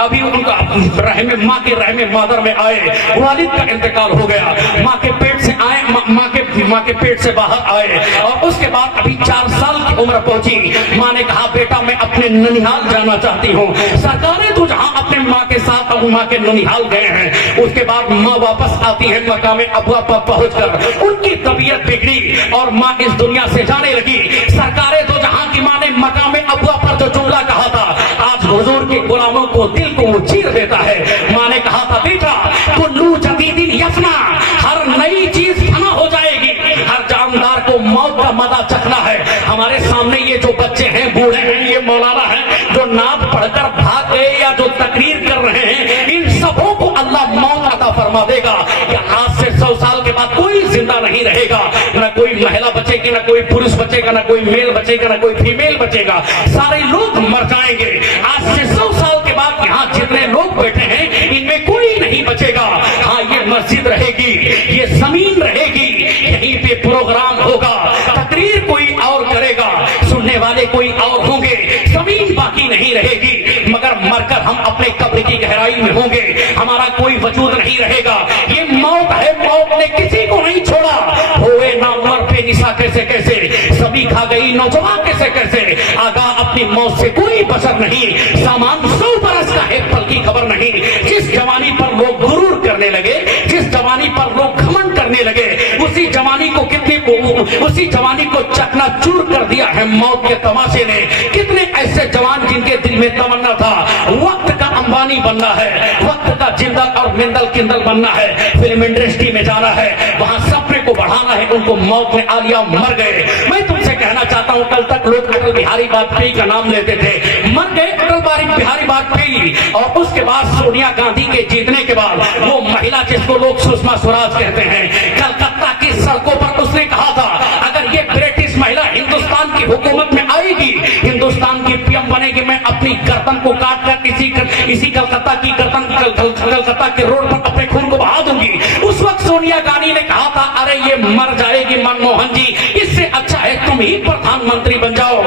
ابھی ان کا رحم ماں کے رحم مادر میں آئے, والد کا انتقال ہو گیا, ماں کے پیٹ سے آئے, ماں کے پیٹ سے باہر آئے اور اس کے بعد ابھی 4 سال کی عمر پہنچی. ماں نے کہا بیٹا میں اپنے ننیحال جانا چاہتی ہوں. سرکار تو جہاں اپنے ماں کے ساتھ اب ماں کے ننیحال گئے ہیں, اس کے بعد ماں واپس آتی ہے مکہ میں ابوا پر پہنچ کر. ان کی طبیعت بگڑی اور ماں اس دنیا سے جانے لگی. سرکار تو جہاں کی ماں نے مکہ میں ابوا پر جو جملہ کہا تھا آج حضور کے غلاموں کو دل کو وہ چیر دیتا ہے. ماں نے کہا تھا بیٹا کلو جدید یفنا, ہر نئی چیز فنا ہو جائے گی, ہر جاندار کو موت کا مزہ چکھنا ہے. ہمارے سامنے یہ جو بچے ہیں, بوڑھے ہیں, یہ مولانا ہیں جو نعت پڑھ کر بھاگ گئے یا جو تقریر کر رہے ہیں, ان سبوں کو اللہ موت عطا فرما دے گا کہ آج سے 100 سال کے بعد کوئی زندہ نہیں رہے گا. نہ کوئی مہیلا بچے گی, نہ کوئی پروش بچے گا, نہ کوئی میل بچے گا, نہ کوئی فیمیل بچے گا, سارے لوگ مر جائیں گے. آج سے 100 سال کے بعد یہاں جتنے لوگ بیٹھے ہیں ان میں کوئی نہیں بچے گا. ہاں یہ مسجد رہے گی, یہ زمین رہے گی, والے کوئی اور ہوں گے, زمین باقی نہیں رہے گی, مگر مر کر ہم اپنے قبر کی گہرائی میں ہوں گے, ہمارا کوئی وجود نہیں رہے گا. یہ موت ہے, موت نے کسی کو نہیں چھوڑا. ہوئے نہ عمر بے نسا کیسے کیسے, سبھی کھا گئی نوجوان کیسے کیسے, آگاہ اپنی موت سے کوئی بشر نہیں, سامان 100 برس کا ہے پل کی خبر نہیں. جس جوانی پر لوگ غرور کرنے لگے, جس جوانی پر لوگ گھمنڈ کرنے لگے, اسی جوانی کو چکنا چور کر دیا ہے موت کے تماشے نے. کتنے ایسے جوان جن کے دل میں تمنا تھا وقت کا امبانی بننا ہے, وقت کا جندل اور مندل کندل بننا ہے, فلم انڈسٹری میں جانا ہے, وہاں سپنے کو بڑھانا ہے, ان کو موت نے آ لیا, مر گئے. میں تم سے کہنا چاہتا ہوں, کل تک لوگ اٹل بہاری واجپئی کا نام لیتے تھے, مر گئے اٹل بہاری واجپئی. اور اس کے بعد سونیا گاندھی کے جیتنے کے بعد وہ مہیلا جس کو لوگ سشما سوراج کہتے ہیں, کلکتہ کی سڑکوں پر اس نے کہا تھا اگر یہ برٹش مہیلا ہندوستان کی حکومت میں آئے گی, ہندوستان کی پی ایم بنے گی, میں اپنی گردن کو کاٹ کر اسی کلکتہ کی گردن کلکتہ کے روڈ پر اپنے خون کو بہا دوں گی. اس وقت سونیا گاندھی نے کہا تھا ارے یہ مر جائے گی منموہن جی, اس سے اچھا ہے تم ہی پردھان منتری بن جاؤ.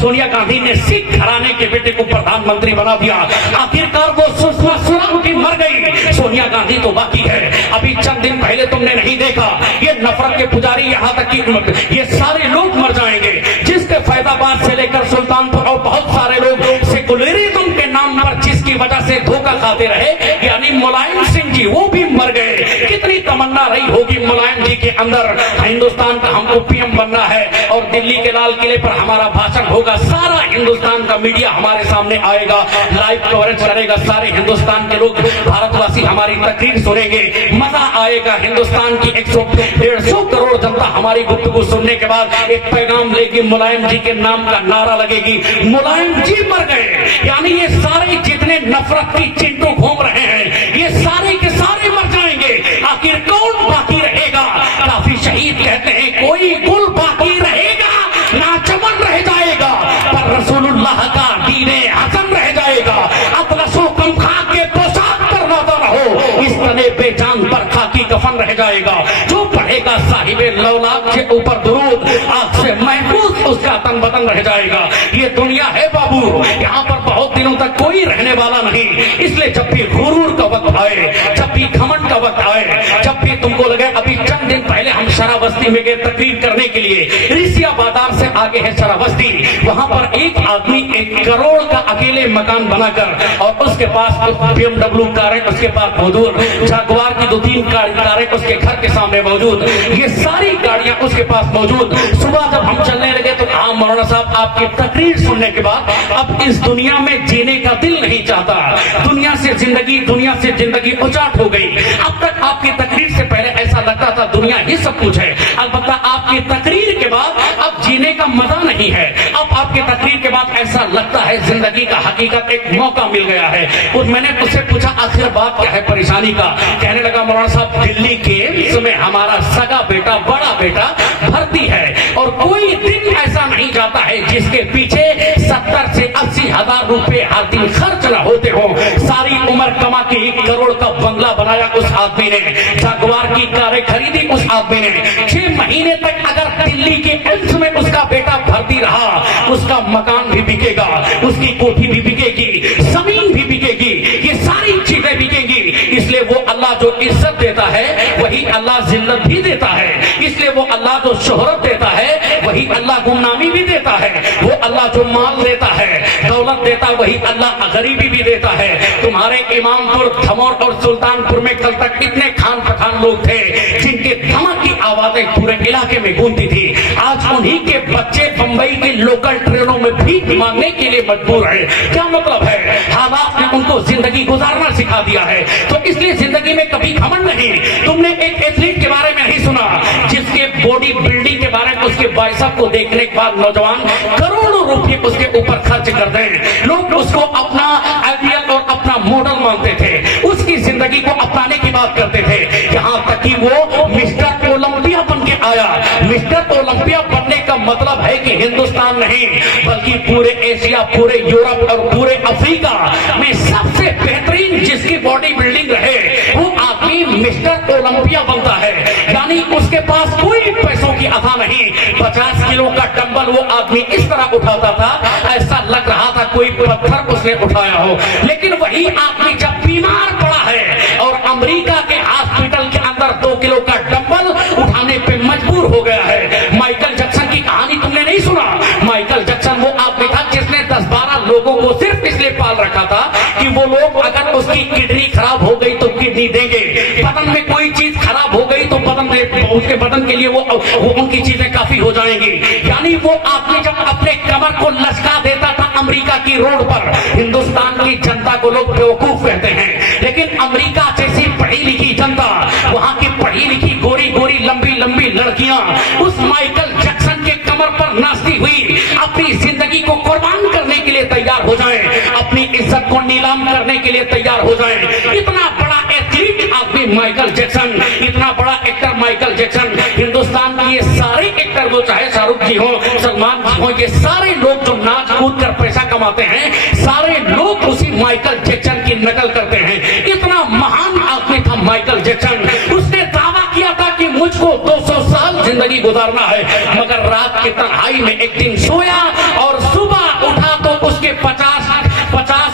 سونیا گاندھی نے سکھ گھرانے کے بیٹے کو پردھان منتری بنا دیا. آخرکار وہ سشما سوراج بھی مر گئی, سونیا گاندھی تو باقی ہے. ابھی چند دن پہلے تم نے نہیں دیکھا یہ نفرت کے پجاری, یہاں تک کہ یہ سارے لوگ مر جائیں گے جس کے فیض آباد سے لے کر سلطانپور اور بہت سارے لوگ سیکولرزم کے نام پر جس کی وجہ سے دھوکہ کھاتے رہے, یعنی ملائم سنگھ جی, وہ بھی مر گئے. کتنی تمنا رہی ہوگی ملائم جی کے اندر, ہندوستان کا ہم کو پی ایم بننا ہے اور دلی کے لال قلعے پر ہمارا بھاشن ہوگا, سارا ہندوستان کا میڈیا ہمارے سامنے آئے گا, لائیو کوریج کرے گا, سارے ہندوستان کے لوگ بھارت واسی ہماری تقریر سنیں گے, مزہ آئے گا. ہندوستان کی 150 کروڑ جنتا ہماری گفتگو سننے کے بعد ایک پیغام لے گی, ملائم جی کے نام کا نعرہ لگے گی, ملائم جی مر گئے. یعنی یہ سارے جتنے نفرت کی چنٹو گھوم رہے ہیں یہ سارے کے سارے مر جائیں گے. آخر کون باقی رہے گا؟ کافی شہید کہتے ہیں کوئی گل باقی رہے گا نہ چمن رہ جائے گا, پر رسول اللہ کا دین حسن رہ جائے گا. اطلس و کم خاک کے پوشاک پر نہ رہو, اس تنے بے جان پر خاکی کفن رہ جائے گا. جو پڑھے گا صاحب لولاک کے اوپر درود, آنکھ سے محفوظ اس کا تن بدن رہ جائے گا. یہ دنیا ہے بابو, یہاں پر بہت دنوں تک کوئی رہنے والا نہیں. اس لیے جب بھی غرور کا وقت آئے, جب بھی گھمنڈ کا وقت آئے, جب بھی تم کو لگے, ابھی چند دن پہلے ہم شرابستی میں گئے تقریر کرنے کے لیے, رسیا بازار سے آگے ہے شرابستی, وہاں پر ایک آدمی 1 کروڑ کا اکیلے مکان بنا کر, اور اس کے پاس BMW کاریں اس کے پاس موجود, جاگوار کی 2-3 کاریں اس کے گھر کے سامنے موجود, یہ ساری گاڑیاں اس کے پاس موجود. صبح جب ہم چلنے لگے تو کہا مولانا صاحب آپ کی تقریر سننے کے بعد اب اس دنیا میں جینے کا دل نہیں چاہتا, دنیا سے زندگی اچاٹ ہو گئی. اب تک آپ کی تقریر سے پہلے ایسا لگتا تھا دنیا ہی سب کچھ ہے, البتہ آپ کی تقریر کے بعد اب جینے کا مزہ نہیں ہے. اب آپ کی تقریر کے بعد ایسا لگتا ہے زندگی کا حقیقت ایک موقع مل گیا ہے. میں نے اس سے پوچھا آخر بات کیا ہے پریشانی کا, کہنے لگا مولانا صاحب دلی کے میں ہمارا سگا بیٹا, بڑا بیٹا بھرتی ہے, اور کوئی دن ایسا نہیں جاتا ہے جس کے پیچھے 70 سے 80 ہزار روپے ہر دن خرچ نہ ہوتے ہوں. ساری عمر کما کے 1 کروڑ کا بنگلہ بنایا اس آدمی نے, جاگوار کی کاریں خریدی اس آدمی نے. 6 مہینے تک اگر دلی کے ایمس میں اس کا بیٹا بھرتی رہا, اس کا مکان بھی بکے گا, اس کی کوٹھی بھی بکے گی, زمین بھی بکے گی, یہ ساری چیزیں بکیں گی. اس لیے وہ اللہ جو عزت دیتا ہے وہی اللہ ذلت بھی دیتا ہے. اس لیے وہ اللہ جو شہرت دیتا ہے وہی اللہ گمنامی بھی دیتا ہے. وہ اللہ جو مال دیتا ہے, دولت دیتا ہے, وہی اللہ غریبی بھی دیتا ہے. تمہارے امام پور, دھمور اور سلطان پور میں کل تک اتنے خان پٹھان لوگ تھے جن کے دھمک کی آوازیں پورے علاقے میں گونجتی تھی. آج انہی کے بچے بمبئی کی لوکل ٹرینوں میں بھیک مانگنے کے لیے مجبور ہیں. کیا مطلب ہے؟ حالات نے ان کو زندگی گزارنا سکھا دیا ہے. تو اس لیے زندگی میں کبھی گھمنڈ نہیں. تم نے ایک ایتھلیٹ کے بارے میں نہیں سنا جس کے باڈی بلڈنگ کے بارے میں اس کے بائسپ کو دیکھنے کے بعد نوجوان کروڑوں روپے اس کے اوپر خرچ کر دیں. لوگ اس کو اپنا آئیڈیل اور اپنا ماڈل مانتے تھے, اس کی زندگی کو اپنانے کی بات کرتے تھے, یہاں تک کہ وہ مسٹر اولمپیا بن کے آیا. مسٹر اولمپیا بننے کا مطلب ہے کہ ہندوستان نہیں بلکہ پورے ایشیا, پورے یورپ اور پورے افریقہ میں سب سے بہترین جس کی باڈی بلڈنگ رہے وہ آدمی مسٹر اولمپیا بنتا ہے. یعنی اس کے پاس کوئی پیسوں کی आधा नहीं, 50 किलो का डंबल वो आदमी इस तरह उठाता था, ऐसा लग रहा था कोई पत्थर उसने उठाया हो। लेकिन वही आदमी जब बीमार पड़ा है और अमेरिका के हॉस्पिटल के अंदर 2 किलो का डंबल उठाने पे मजबूर हो गया है। माइकल जैक्सन की कहानी तुमने नहीं सुना? माइकल जैक्सन वो आदमी था जिसने 10-12 लोगों को सिर्फ इसलिए पाल रखा था कि वो लोग अगर उसकी किडनी खराब हो गई तो किडनी देंगे, बदन में कोई चीज खराब हो गई तो उसके बदन के लिए वो उनकी चीजें काफी हो जाएंगी। यानी वो आदमी जब अपने कमर को लचका देता था अमेरिका की रोड पर, हिंदुस्तान की जनता को लोग बेवकूफ कहते हैं, लेकिन अमेरिका जैसी पढ़ी लिखी जनता, वहां की पढ़ी लिखी गोरी गोरी लंबी लंबी लड़कियां उस माइकल जैक्सन के कमर पर नाचती हुई अपनी जिंदगी को कुर्बान करने के लिए तैयार हो जाएं, अपनी इज्जत को नीलाम करने के लिए तैयार हो जाएं। इतना बड़ा एथलीट आदमी माइकल जैक्सन, इतना बड़ा एक्टर माइकल जैक्सन, हिंदुस्तान के ये सारे एक्टर, वो चाहे शाहरुख जी हो, सलमान जी हो, ये सारे लोग जो नाच कूद कर पैसा कमाते हैं, सारे लोग उसी माइकल जैक्सन की नकल करते हैं। इतना महान आदमी था माइकल जैक्सन। उसने दावा किया था कि मुझको 200 साल जिंदगी गुजारना है, मगर रात की तन्हाई में एक दिन सोया और सुबह उठा तो उसके 50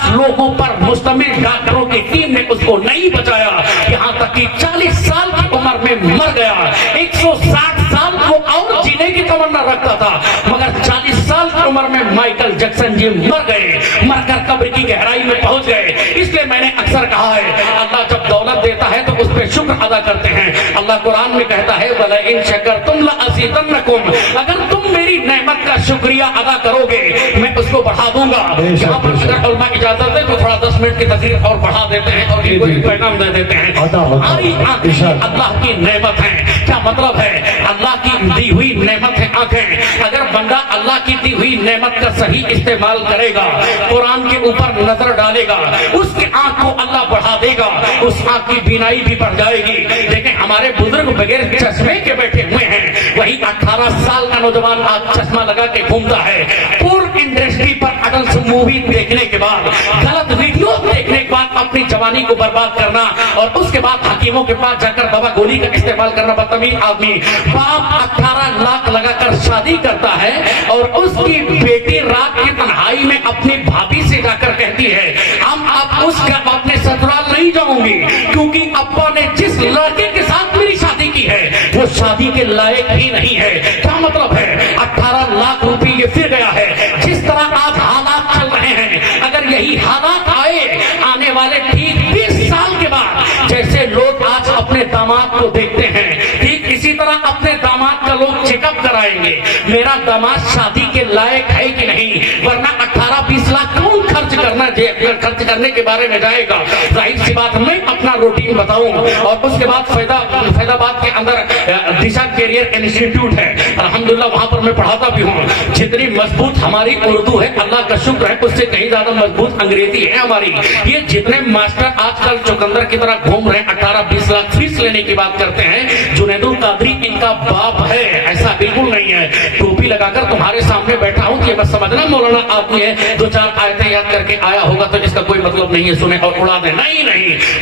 लोगों पर मुश्तमिल डॉक्टरों की टीम ने उसको नहीं बचाया, यहाँ तक कि 40 साल की उम्र में मर गया। 160 साल वो और जीने की तमन्ना रखता था, मगर 40 साल की उम्र में माइकल जैक्सन जी मर गए, मरकर कब्र की गहराई में पहुंच गए। इसलिए मैंने अक्सर कहा है, अल्लाह जब दौलत देता है तो उस पर शुक्र अदा करते हैं। अल्लाह कुरान में कहता है, वला इन शकरतुम लअज़ीदन्नकुम, अगर तुम मेरी नेमत का शुक्रिया अदा करोगे मैं उसको बढ़ा दूंगा। यहाँ पर अगर उलमा इजाजत दे तो थोड़ा 10 मिनट की तकरीर और बढ़ा देते हैं और इनको एक पैगाम दे देते हैं। हमारी आंखें अल्लाह की नेमत है। क्या मतलब है? अल्लाह की दी हुई नेमत है आंखें। अगर बंदा अल्लाह की दी हुई नेमत का सही इस्तेमाल करेगा, कुरान के ऊपर नजर डालेगा, उसकी आंख को अल्लाह बढ़ा देगा, उस आंख की बीनाई भी बढ़ जाएगी। लेकिन हमारे बुजुर्ग बगैर चश्मे के बैठे हुए हैं, वही 18 साल का नौजवान आज चश्मा लगा के घूमता है। पूर्ण इंडस्ट्री पर अडल्ट मूवी देखने के बाद, गलत वीडियो देखने के बाद अपनी जवानी को बर्बाद करना और उसके बाद हकीमों के पास जाकर बाबा गोली का इस्तेमाल करना। बदतमीज आदमी, बाप 18 लाख लगाकर शादी करता है और उसकी बेटी रात की तन्हाई में अपनी भाभी से जाकर कहती है, हम अब उसका अपने ससुराल नहीं जाऊंगी क्योंकि अब्बा ने जिस लड़के के साथ मेरी शादी की है वो शादी के लायक ही नहीं है। क्या मतलब है? 18 लाख रुपए ये फिर गया है। जिस तरह आज हालात चल रहे हैं, अगर यही हालात आए आने वाले ठीक 20 साल के बाद, जैसे लोग आज अपने दामाद को देखते हैं, ठीक इसी तरह अपने दामाद का लोग चेकअप कराएंगे, मेरा दामाद शादी के लायक है कि नहीं, वरना 18-20 लाख कौन खर्च करने के बारे में जाएगा। जाहिर सी बात, मैं अपना रूटीन बताऊं और उसके बाद फैदाबाद के अंदर दिशा कैरियर इंस्टीट्यूट है, अल्हम्दुलिल्लाह वहां पर मैं पढ़ाता भी हूँ। जितनी मजबूत हमारी उर्दू है, अल्लाह का शुक्र है, उससे कहीं ज्यादा मजबूत अंग्रेजी है हमारी। ये जितने मास्टर आजकल चुकंदर की तरह घूम रहे हैं, 18-20 लाख फीस लेने की बात करते हैं, जुनैदुल कादरी इनका बाप है, ऐसा बिल्कुल नहीं है। टोपी लगाकर तुम्हारे सामने बैठा हूं तो ये बस समझना मौलाना आदमी है, 2-4 आयतें याद करके आया होगा तो इसका कोई मतलब नहीं है, सुने और उड़ा दे, नहीं,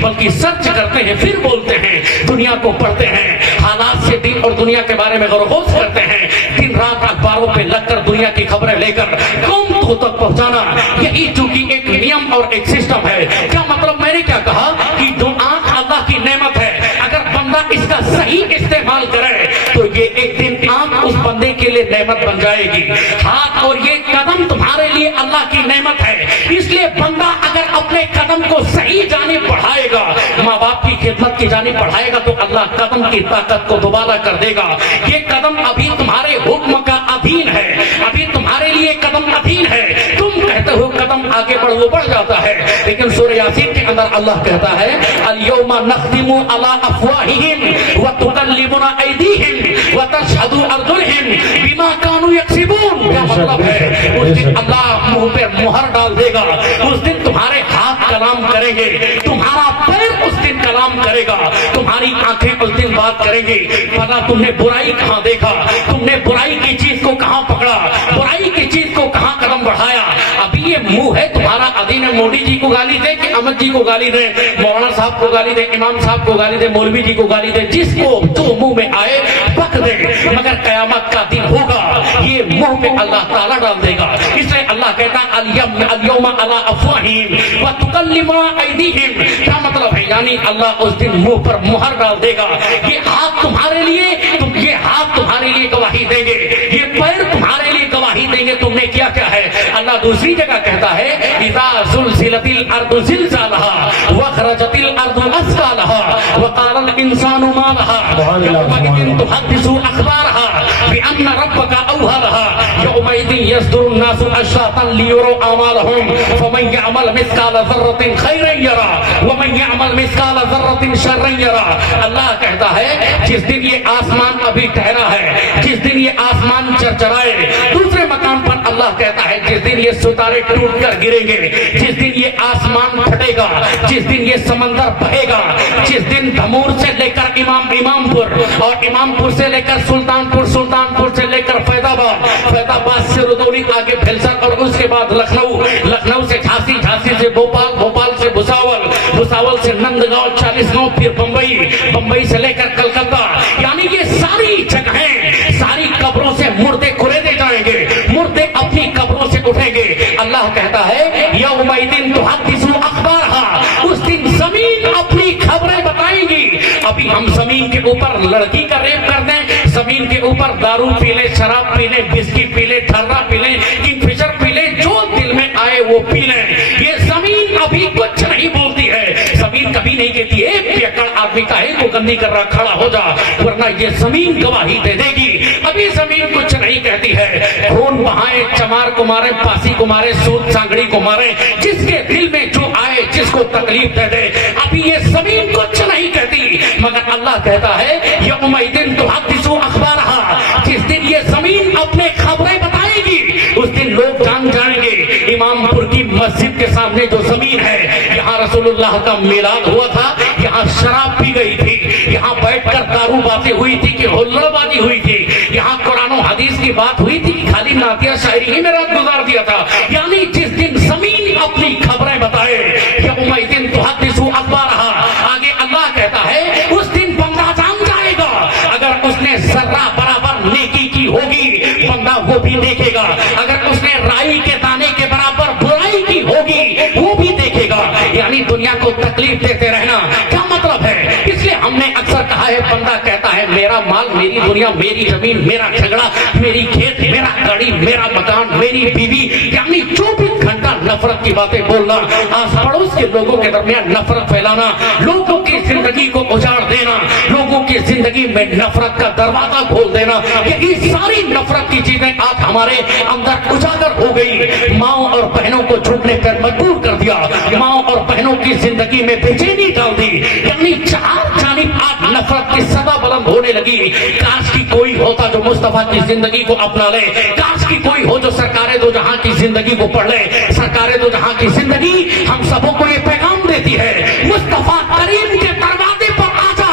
बल्कि सर्च करते हैं फिर बोलते हैं, दुनिया को पढ़ते हैं, हालात से दिन और दुनिया के बारे में गौर करते हैं, दिन रात अखबारों पे लगकर दुनिया की खबरें लेकर कौम तक पहुंचाना, यही चूंकि एक नियम और एक सिस्टम है। क्या मतलब? मैंने क्या कहा कि जो आंख अल्लाह की नेमत है, अगर बंदा इसका सही इस्तेमाल करे तो ये एक दिन आंख उस बंदे के लिए नेमत बन जाएगी। हाथ और ये कदम तुम्हारे लिए अल्लाह की नेमत है, इसलिए बंदा अगर अपने कदम को सही जाने बढ़ाएगा, माँ बाप की खिदमत की जाने बढ़ाएगा, तो अल्लाह कदम की ताकत को दोबारा कर देगा। ये कदम अभी तुम्हारे हुक्म का अधीन है, अभी तुम्हारे लिए कदम अधीन है, तुम कहते हो कदम आगे बढ़, वो बढ़ जाता है। लेकिन सूरह यासीन के अंदर अल्लाह कहता है, अल-यौमा नख्तिमु अला अफवाहिहिम व तुकल्लिमुना ऐदीहिम व तशहदु अर्जुलहिम बिमा कानू यक्सिबून। क्या मतलब है? उस दिन अल्लाह मुंह पे मुहर डाल देगा, उस दिन तुम्हारे हाथ कलाम करेंगे, तुम्हारा पैर उस दिन कलाम करेगा, तुम्हारी आंखें उस दिन बात करेंगी। पता तुमने बुराई कहां देखा, तुमने बुराई की चीज को कहां पकड़ा, बुराई की चीज को कहां कदम बढ़ाया। अभी ये मुंह है तुम्हारा हादी ने मोदी जी को गाली दे कि अहमद जी को गाली दे, मौलाना साहब को गाली दे, इमाम साहब को गाली दे, मौलवी जी को गाली दे, जिसको जो मुंह में आए बक दे, मगर कयामत का दिन होगा ये मुंह में अल्लाह ताला डाल देगा। इसलिए अल्लाह कहता अल-यौमा अला अफवाहिम व तुकल्लिमुना ऐदीहिम, क्या मतलब है? यानी अल्लाह उस दिन मुंह पर मुहर डाल देगा। ये हाथ तुम्हारे लिए, ये हाथ तुम्हारे लिए गवाही देंगे, ये पैर तुम्हारे लिए गवाही देंगे तुमने किया क्या है। अल्लाह दूसरी जगह कहता है इज़ा ज़ुलज़िलतिल अर्दु ज़िलज़ालहा व अखरजतिल अर्दु अस्क़ालहा व क़ालल इंसानु मा लहा यौमइज़िन तुहद्दिसु अख़बारहा बिअन्न रब्बका अवहलहा यौमइज़िन यस्दुरुन नासु अश्शातन लियुरौ अमालहुम फमन यअमल मिस्काल ज़र्रतिन खैरन यरा व मन यअमल मिस्काल ज़र्रतिन शर्रन यरा। अल्लाह कहता है जिस दिन ये आसमान अभी ठहरा है, जिस दिन ये आसमान चरचराए। दूसरे मकाम पर अल्लाह कहता है जिस दिन ये सितारे टूट कर गिरेंगे, जिस दिन ये आसमान फटेगा, जिस दिन ये समंदर बहेगा, जिस दिन धमूर से लेकर इमामपुर और इमामपुर से लेकर सुल्तानपुर, सुल्तानपुर से लेकर फैजाबाद, फैजाबाद से रुदौली, आगे भेलसर और उसके बाद लखनऊ, लखनऊ से झांसी, झांसी से भोपाल, भोपाल से भुसावल, भुसावल से नंदगांव, 40 गांव, फिर बंबई, बंबई से लेकर कलकत्ता। यानी ये सारी जगहें, सारी कब्रों से मुर्दे कुरेदे जाएंगे, मुर्दे अपनी कब्रों से उठेंगे। अल्लाह कहता है यौमइदिन तुहद्दिसु अख़बारहा, उस दिन जमीन अपनी खबरें बताएंगी। अभी हम जमीन के ऊपर लड़की का रेप कर दें, जमीन के ऊपर दारू पी ले, शराब पी ले, बिस्की पी ले, ठर्रा पी ले, किंगफिशर पी ले, जो दिल में आए वो पी ले। ये जमीन अभी कुछ नहीं बोलती है, जमीन कभी नहीं कहती है पियक्कड़ आदमी काहे को गंदी कर रहा, खड़ा हो जा, वरना ये जमीन गवाही दे देगी। अभी जमीन कुछ नहीं कहती है। खून बहाए, चमार को मारे, फांसी को मारे, सूद सांगड़ी को मारे, जिसके दिल में जो आए, जिसको तकलीफ दे दे, अभी ये जमीन कुछ नहीं कहती। मगर अल्लाह कहता है यौमइदिन तुहद्दिसु अख़बारहा, जिस दिन ये जमीन अपने खबरें बताएगी, उस दिन लोग जान जाएंगे। इमामपुर की मस्जिद के सामने जो जमीन है, यहाँ रसूलुल्लाह का मिलाद हुआ था, यहाँ शराब पी गई थी, यहाँ बैठकर दारू बातें हुई थी कि हुल्लड़बाजी हुई थी, यहाँ कुरान और हदीस की बात हुई थी कि खाली नातिया शायरी ही में रात गुजार दिया था। यानी जिस दिन जमीन अपनी खबरें बताए यौमइदिन तुहद्दिसु अख़बारहा, आगे अल्लाह कहता है उस दिन बंदा जान जाएगा। अगर उसने जर्रा बराबर नेकी की होगी, बंदा वो भी देखेगा। अगर उसने राई के दाने के बराबर बुराई की होगी, वो भी देखेगा। यानी दुनिया को तकलीफ देते रहना क्या मतलब है? इसलिए हमने अक्सर कहा है, बंदा कहता है मेरा माल, मेरी दुनिया, मेरी जमीन, मेरा झगड़ा, मेरी खेत, मेरा गाड़ी, मेरा मकान, मेरी बीवी, यानी 24 घंटा नफरत की बातें बोलना, आस पड़ोस के लोगों के दरमियान नफरत फैलाना, लोगों की जिंदगी को उजाड़ देना, लोगों की जिंदगी में नफरत का दरवाजा खोल देना, ये सारी नफरत की चीजें आज हमारे अंदर उजागर हो गई। माओ और बहनों को छूटने पर मजबूर कर दिया, माओ और बहनों की जिंदगी में बेचैनी डाल दी। यानी चार जानिब आज नफरत की सदा बुलंद होने लगी। काश की कोई होता जो मुस्तफा की जिंदगी को अपना ले, काश की कोई हो जो सरकारें दो जहां की जिंदगी को पढ़ ले। सरकारें दो जहां की जिंदगी हम सबों को ये पैगाम देती है, मुस्तफा करीम के दरवाजे पर आजा।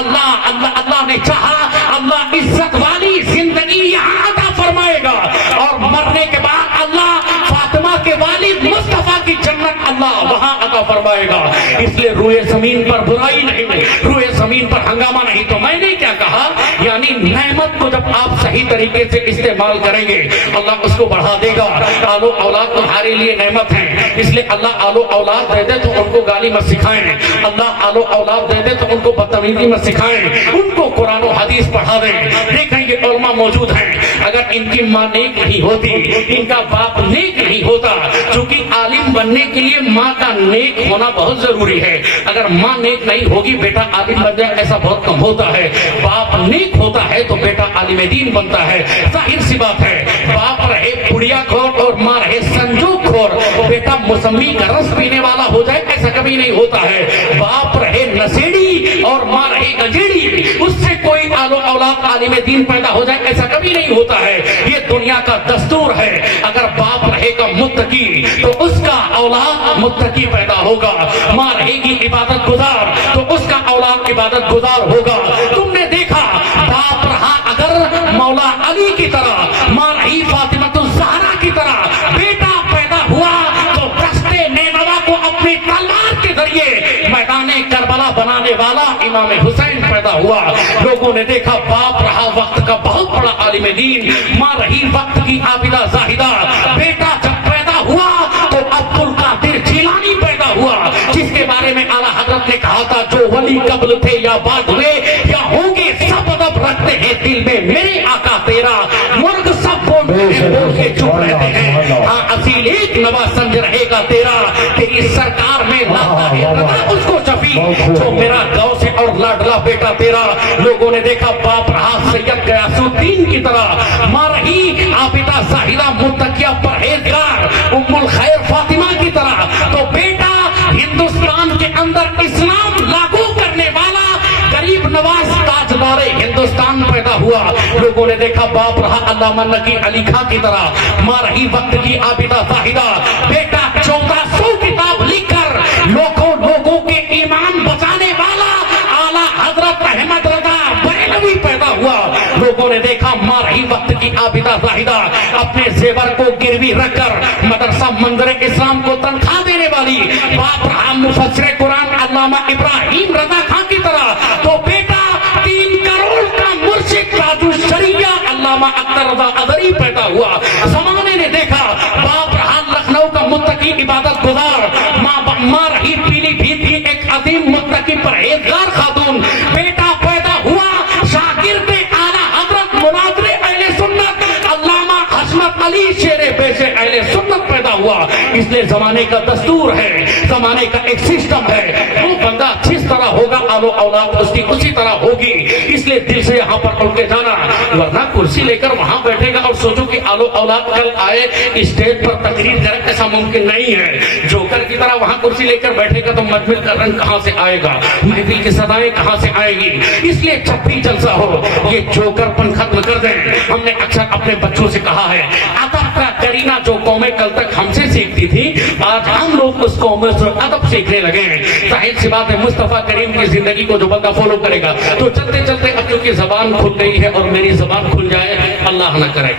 अल्लाह अल्लाह अल्लाह ने चाहा, अल्लाह इज्जत वाली जिंदगी यहाँ अता फरमाएगा, और मरने के बाद अल्लाह फातिमा के वालिद मुस्तफा की जन्नत अल्लाह वहां अता फरमाएगा। इसलिए रूए जमीन पर बुराई नहीं, रूए जमीन पर हंगामा नहीं। तो मैंने क्या कहा, यानी नेमत को जब आप सही तरीके से इस्तेमाल करेंगे, अल्लाह उसको बढ़ा देगा। आलो औलाद तुम्हारे लिए नेमत है, इसलिए अल्लाह आलो औलाद दे दे तो उनको गाली मत सिखाएं, अल्लाह आलो औलाद दे दे तो उनको बदतमीजी मत सिखाएं, उनको कुरान और हदीस पढ़ा दें। देखेंगे उलमा मौजूद हैं, अगर इनकी माँ नेक नहीं होती, इनका बाप नेक नहीं होता, क्योंकि आलिम बनने के लिए माँ का नेक होना बहुत जरूरी है। अगर माँ नेक नहीं होगी, बेटा आलिम बन जाए, ऐसा बहुत कम होता है। बाप नेक होता है तो बेटा आलिम दीन बनता है। जाहिर सी बात है, बाप रहे पुड़िया खोर और माँ रहे संजोग खोर, बेटा मौसमी का रस पीने वाला हो जाए, ऐसा कभी नहीं होता है। बाप रहे नशेड़ी और माँ रहे गजेड़ी, उससे कोई आलो औलाद आलिम दीन पैदा हो जाए, ऐसा कभी नहीं होता है। ये दुनिया का दस्तूर है। अगर बाप रहेगा मुत्तकी तो उसका औलाद मुत्तकी पैदा होगा, माँ रहेगी इबादत गुजार तो उसका औलाद इबादत गुजार होगा। तुमने देखा, बाप रहा अगर मौला अली की तरह, माँ रही फातिमा ज़हरा की तरह, बेटा पैदा हुआ तो दस्ते बनाने वाला इमाम हुसैन पैदा हुआ। लोगों ने देखा बाप रहा वक्त का बहुत बड़ा आलिम दीन, माँ रही वक्त की आबिदा जाहिदा। बेटा जब पैदा हुआ तो अब्दुल कादिर जिलानी पैदा हुआ, जिसके बारे में आला हजरत ने कहा था जो वली कब्ल थे या बाद हुए या होंगे सब अदब रखते हैं दिल में मेरे आका तेरा। मुर्ग सब बोलते हैं बोल के चुप रहते हैं, हाँ असील एक नवा समझ रहेगा तेरा। तेरी सरकार में लाता है रजा उसको शफी जो मेरा गाँव से और लाडला बेटा तेरा। लोगों ने देखा बाप रहा सैयद गयासुद्दीन की तरह, माँ रही आबिदा जाहिदा मुत्तकिया परहेजगार उम्मुल खैर फातिमा की तरह। तो बेटा हिंदुस्तान के अंदर इस्लाम लागू करने वाला गरीब नवाज ताजदार हिंदुस्तान पैदा हुआ। लोगों ने देखा बाप रहा अल्लामा नकी अली खां की तरह, माँ रही वक्त की आबिदा जाहिदा। बेटा 1400 किताब लिखकर लोगों के ईमान बचाने वाला आला हजरत अहमद रजा बरेलवी पैदा हुआ। लोगों ने देखा माँ रही वक्त की आबिदा जाहिदा अपने जेवर को गिरवी रखकर मदरसा मंदिर इस्लाम को तनख्वाह देने वाली। बाप रहा मुफस्सिर कुरान अल्लामा इब्राहिम रजा खां की तरह। तो बेटा 3 करोड़ का मुर्शिद ताजु शरिया अल्लामा अख्तर रजा अदरी पैदा हुआ। जमाने ने देखा बाप रहा लखनऊ का मुत्तकी इबादत गुजार, माँ रही पीलीभीत की एक अजीम मुत्तकी परहेजगार खातून। बेटा पैदा हुआ शागिर्द आला हजरत मुनाज़िर अहले सुन्नत अल्लामा हशमत अली शेरे पेशे अहले सुन्नत पैदा हुआ। इसलिए जमाने का दस्तूर है, जमाने का एक सिस्टम है, वो बंदा जिस तरह होगा आलो औलाद उसकी उसी तरह होगी। इसलिए दिल से यहाँ पर उठ के जाना, वरना कुर्सी लेकर वहां बैठेगा और सोचो कि आलो औलाद कल आए स्टेज पर तकरीर करे, ऐसा मुमकिन नहीं है। जोकर की तरह वहां कुर्सी लेकर बैठेगा तो महफिल का रंग कहां से आएगा, महफिल की सदाएं कहां से आएगी। इसलिए जब भी जलसा हो ये जोकरपन खत्म कर दें। हमने अक्सर अपने बच्चों से कहा है अदब का करीना जो कौमें कल तक हमसे सीखती थी आज हम लोग उस कौम से अदब सीखने लगे हैं। जाहिर सी बात है मुस्तफा करीम की जिंदगी को जो बंदा फॉलो करेगा तो चलते चलते अब क्योंकि जबान खुल गई है और मेरी जबान खुल जाए अल्लाह न करे।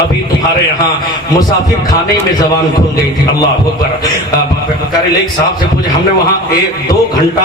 अभी तुम्हारे यहाँ मुसाफिर खाने में जबान खुल गई थी, अल्लाह अकबर। कारी साहब से पूछे, हमने वहाँ 1-2 घंटा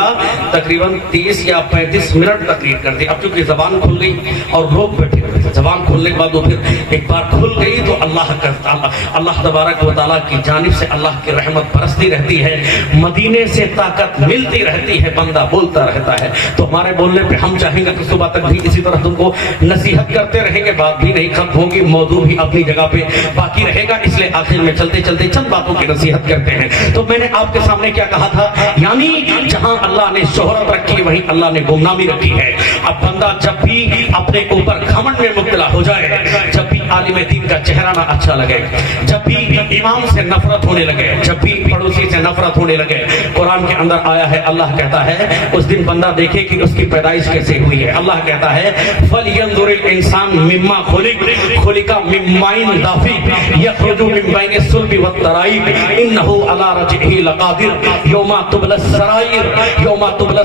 तकरीबन 30 या 35 मिनट तकरीर कर दी। अब क्योंकि जबान खुल गई और लोग बैठे हुए थे, जबान खुलने के बाद वो फिर एक बार खुल गई तो अल्लाह तबारक व तआला की जानिब से अल्लाह की रहमत बरसती रहती है, मदीने से ताकत मिलती रहती है, बंदा बोलता रहता है। तो हमारे बोलने पे हम चाहेंगे कि सुबह तक भी इसी तरह तुमको नसीहत करते रहेंगे, बात भी नहीं खत्म होगी, मौजू भी अपनी जगह पे बाकी रहेगा। इसलिए आखिर में चलते चलते चंद बातों की नसीहत करते हैं। तो मैंने आपके सामने क्या कहा था, यानी जहां अल्लाह ने शोहरत रखी वहीं अल्लाह ने गुमनामी रखी है। अब बंदा जब भी अपने ऊपर घमंड में मुब्तला हो जाए, जब भी आलिम दीन का चेहरा ना अच्छा लगे, जब भी इमाम से नफरत होने लगे, जब भी पड़ोसी से नफरत होने लगे, कुरान के अंदर आया है, अल्लाह कहता है उस दिन बंदा देखे कि उसकी पैदाइश कैसे हुई है। अल्लाह कहता है फलयंजुरिल इंसान मिम्मा खुलिका मिम्माइन दाफिक यखरुजु मिन बैनि सुल्बि वत तराइब इन्नहु अला रजइही लकादिर यौमा तुबलस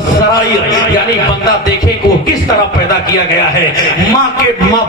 सराइर। यानी बंदा देखे को किस तरह पैदा किया गया है। माँ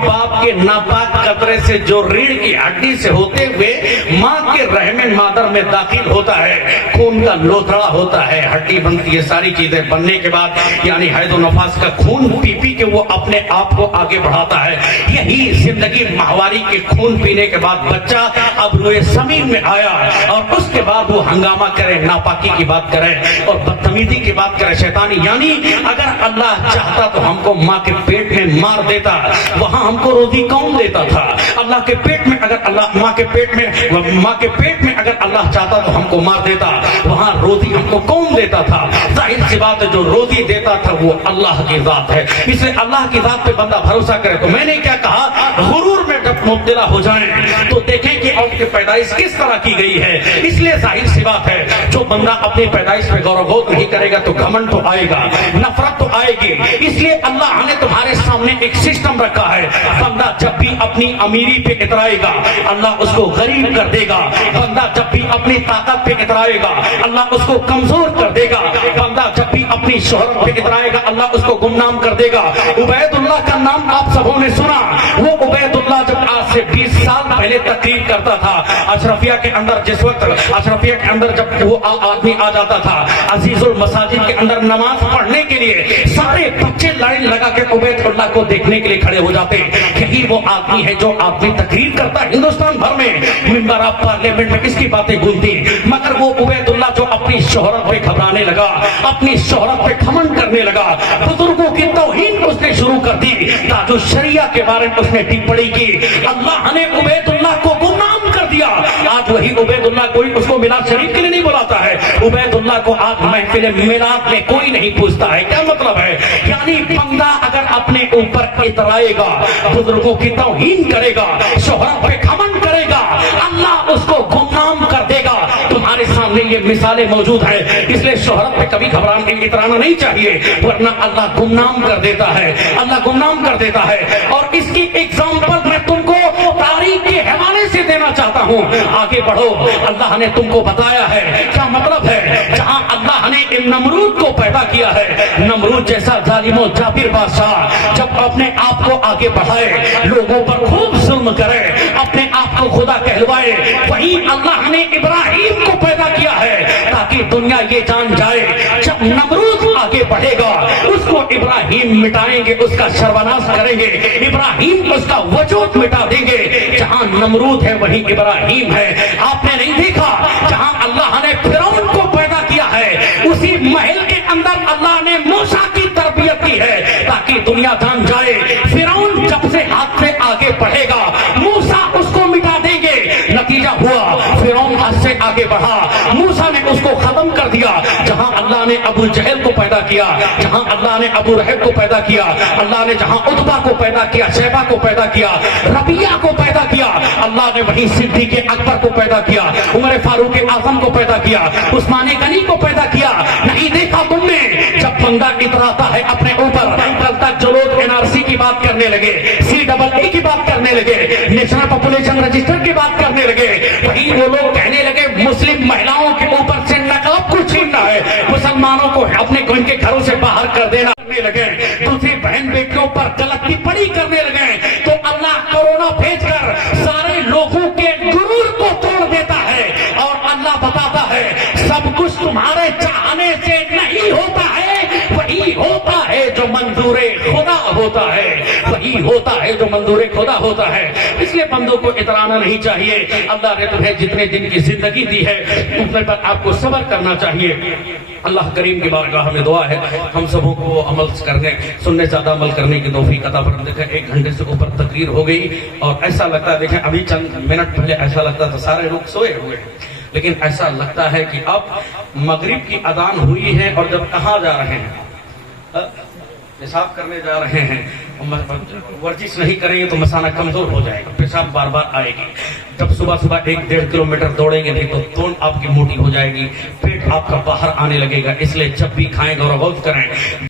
बाप के नापाक कतरे से जो रीढ़ की हड्डी से होते हुए माँ के रहमे मादर में दाखिल होता है, खून का लोथड़ा होता है, हड्डी बनती है, सारी चीजें बनने के बाद यानी हैदो नफास का खून पी पी के वो अपने आप को आगे बढ़ाता है। यही जिंदगी माहवारी के खून पीने के बाद बच्चा अब रोए जमीन में आया और उसके बाद वो हंगामा करे, नापाकी की बात करे और बदतमीजी की बात करे, शैतानी। यानी अगर अल्लाह चाहता तो हमको माँ के पेट में मार देता, वहां हमको रोजी कौन देता था। अल्लाह के पेट में अगर अल्लाह माँ के पेट में अगर अल्लाह चाहता तो हमको मार देता, वहां रोजी हमको कौन देता था। जाहिर सी बात है जो रोजी देता था वो अल्लाह की जात है। इसलिए अल्लाह की जात पे बंदा भरोसा करे। तो मैंने क्या कहा, गुरूर में जब मुब्तला हो जाए तो देखें कि आपकी पैदाइश किस तरह की गई है। इसलिए जाहिर सी बात है जो बंदा अपनी पैदाइश पे गौरवबोध नहीं करेगा तो घमंड तो आएगा, नफरत तो आएगी। इसलिए अल्लाह ने तुम्हारे सामने एक सिस्टम रखा है, बंदा जब भी अपनी अमीरी पे इतराएगा अल्लाह उसको गरीब कर देगा। बंदा जब भी अपनी ताकत पे इतराएगा अल्लाह उसको कमजोर कर देगा। बंदा जब भी अपनी शोहरत पे इतराएगा अल्लाह उसको गुमनाम कर देगा। उबैदुल्लाह का नाम आप सबों ने सुना। वो उबैदुल्लाह जब آج سے 20 سال پہلے تقریر کرتا تھا اشرفیہ کے اندر. جس وقت اشرفیہ کے اندر جب وہ آدمی آ جاتا تھا عزیز المساجد کے اندر نماز پڑھنے کے لیے, سارے بچے لائن لگا کے عبید اللہ کو دیکھنے کے لیے کھڑے ہو جاتے. یہی وہ آدمی ہے جو آدمی تقریر کرتا ہے ہندوستان بھر میں, ممبر آف پارلیمنٹ میں اس کی باتیں گونجتی. مگر وہ عبید اللہ جو اپنی شہرت پہ گھبرانے لگا, اپنی شہرت پہ گھمنڈ کرنے لگا, بزرگوں کی توہین اس نے شروع کر دی, تاج الشریعہ کے بارے میں اس نے ٹپڑی کی. اللہ نے عبید اللہ کو گمنام کر دیا. آج وہی عبید اللہ کوئی اس کو میلاد شریف کے لیے نہیں بلاتا ہے. عبید اللہ کو آج محفل میلاد میں کوئی نہیں پوچھتا ہے. کیا مطلب ہے؟ یعنی بندہ اگر اپنے اوپر اترائے گا, بزرگوں کی توہین کرے گا, شہرت پہ گھمنڈ کرے گا, اللہ اس کو گمنام کر دے گا. تمہارے سامنے یہ مثالیں موجود ہیں. اس لیے شہرت پہ کبھی اترانا نہیں چاہیے, ورنہ اللہ گمنام کر دیتا ہے, اللہ گمنام کر دیتا ہے. اور اس کی ایگزامپل میں تم کو تاریخ کے حوالے سے دینا چاہتا ہوں. آگے بڑھو. اللہ نے تم کو بتایا ہے کیا مطلب ہے. جہاں اللہ نے نمرود کو پیدا کیا ہے, نمرود جیسا ظالم و جابر بادشاہ جب اپنے آپ کو آگے بڑھائے, لوگوں پر خوب ظلم کرے, اپنے آپ کو خدا کہلوائے, وہیں اللہ نے ابراہیم کو پیدا کیا ہے تاکہ دنیا یہ جان جائے جب نمرود آگے بڑھے گا اس کو ابراہیم مٹائیں گے, اس کا سروناش کریں گے, ابراہیم اس کا وجود مٹا دیں گے. جہاں نمرود ہے وہیں ابراہیم ہے. آپ نے نہیں دیکھا جہاں اللہ نے فرعون کو پیدا کیا ہے, اسی محل کے اندر اللہ نے موسیٰ کی تربیت کی ہے تاکہ دنیا جان جائے فرعون جب سے ہاتھ سے آگے بڑھے گا موسیٰ اس کو مٹا دیں گے. نتیجہ ہوا فرعون ہاتھ سے آگے بڑھا, موسیٰ نے اس کو ختم کر دیا. جہاں اللہ نے ابو جہل کو پیدا کیا, جہاں اللہ نے ابو لہب کو پیدا کیا, اللہ نے جہاں عتبہ کو پیدا کیا, شیبہ کو پیدا کیا, ربیعہ کو پیدا کیا, اللہ نے وہیں صدیق اکبر کو پیدا کیا, عمر فاروق اعظم کو پیدا کیا, عثمان غنی کو پیدا کیا. نہیں دیکھا تم نے جب بندہ اتراتا ہے اپنے اوپر, کل تک جو لوگ NRC کی بات کرنے لگے, CAA کی بات کرنے لگے, نیشنل پاپولیشن رجسٹر کی بات کرنے لگے, وہی وہ لوگ کہنے لگے مسلم مہیلاؤں کے اوپر سے نقاب کو چھیننا ہے, مسلمانوں کو اپنے ان کے گھروں سے باہر کر دینا کرنے لگے, دوسری بہن بیٹیوں پر غلط ٹپڑی کرنے لگے. تو اللہ کورونا بھیج کر سارے لوگوں کے غرور کو توڑ دیتا ہے اور اللہ بتاتا ہے سب کچھ تمہارے چاہنے سے نہیں ہوتا ہے, وہی ہوتا ہے جو منظور خدا ہوتا ہے, وہی ہوتا ہے جو منظور خدا ہوتا ہے. اس لیے بندوں کو اترانا نہیں چاہیے. اللہ نے تمہیں جتنے دن کی زندگی دی ہے اتنے پر آپ کو صبر کرنا چاہیے. اللہ کریم کی بارگاہ میں دعا ہے ہم سبوں کو عمل کرنے سننے زیادہ عمل کرنے کی توفیق عطا فرمائے. دیکھیں 1 گھنٹے سے اوپر تقریر ہو گئی اور ایسا لگتا ہے, دیکھیں ابھی چند منٹ پہلے ایسا لگتا تھا سارے لوگ سوئے ہوئے ہیں, لیکن ایسا لگتا ہے کہ اب مغرب کی اذان ہوئی ہے اور جب کہاں جا رہے ہیں, پیشاب کرنے جا رہے ہیں, ورزش نہیں کریں گے تو مثانہ کمزور ہو جائے گا, پیشاب بار بار آئے گی. جب صبح 1-1.5 کلومیٹر دوڑیں گے نہیں تو توند آپ کی موٹی ہو جائے گی, پیٹ آپ کا باہر آنے لگے گا. اس لیے جب بھی کھائیں غور و غوض کریں.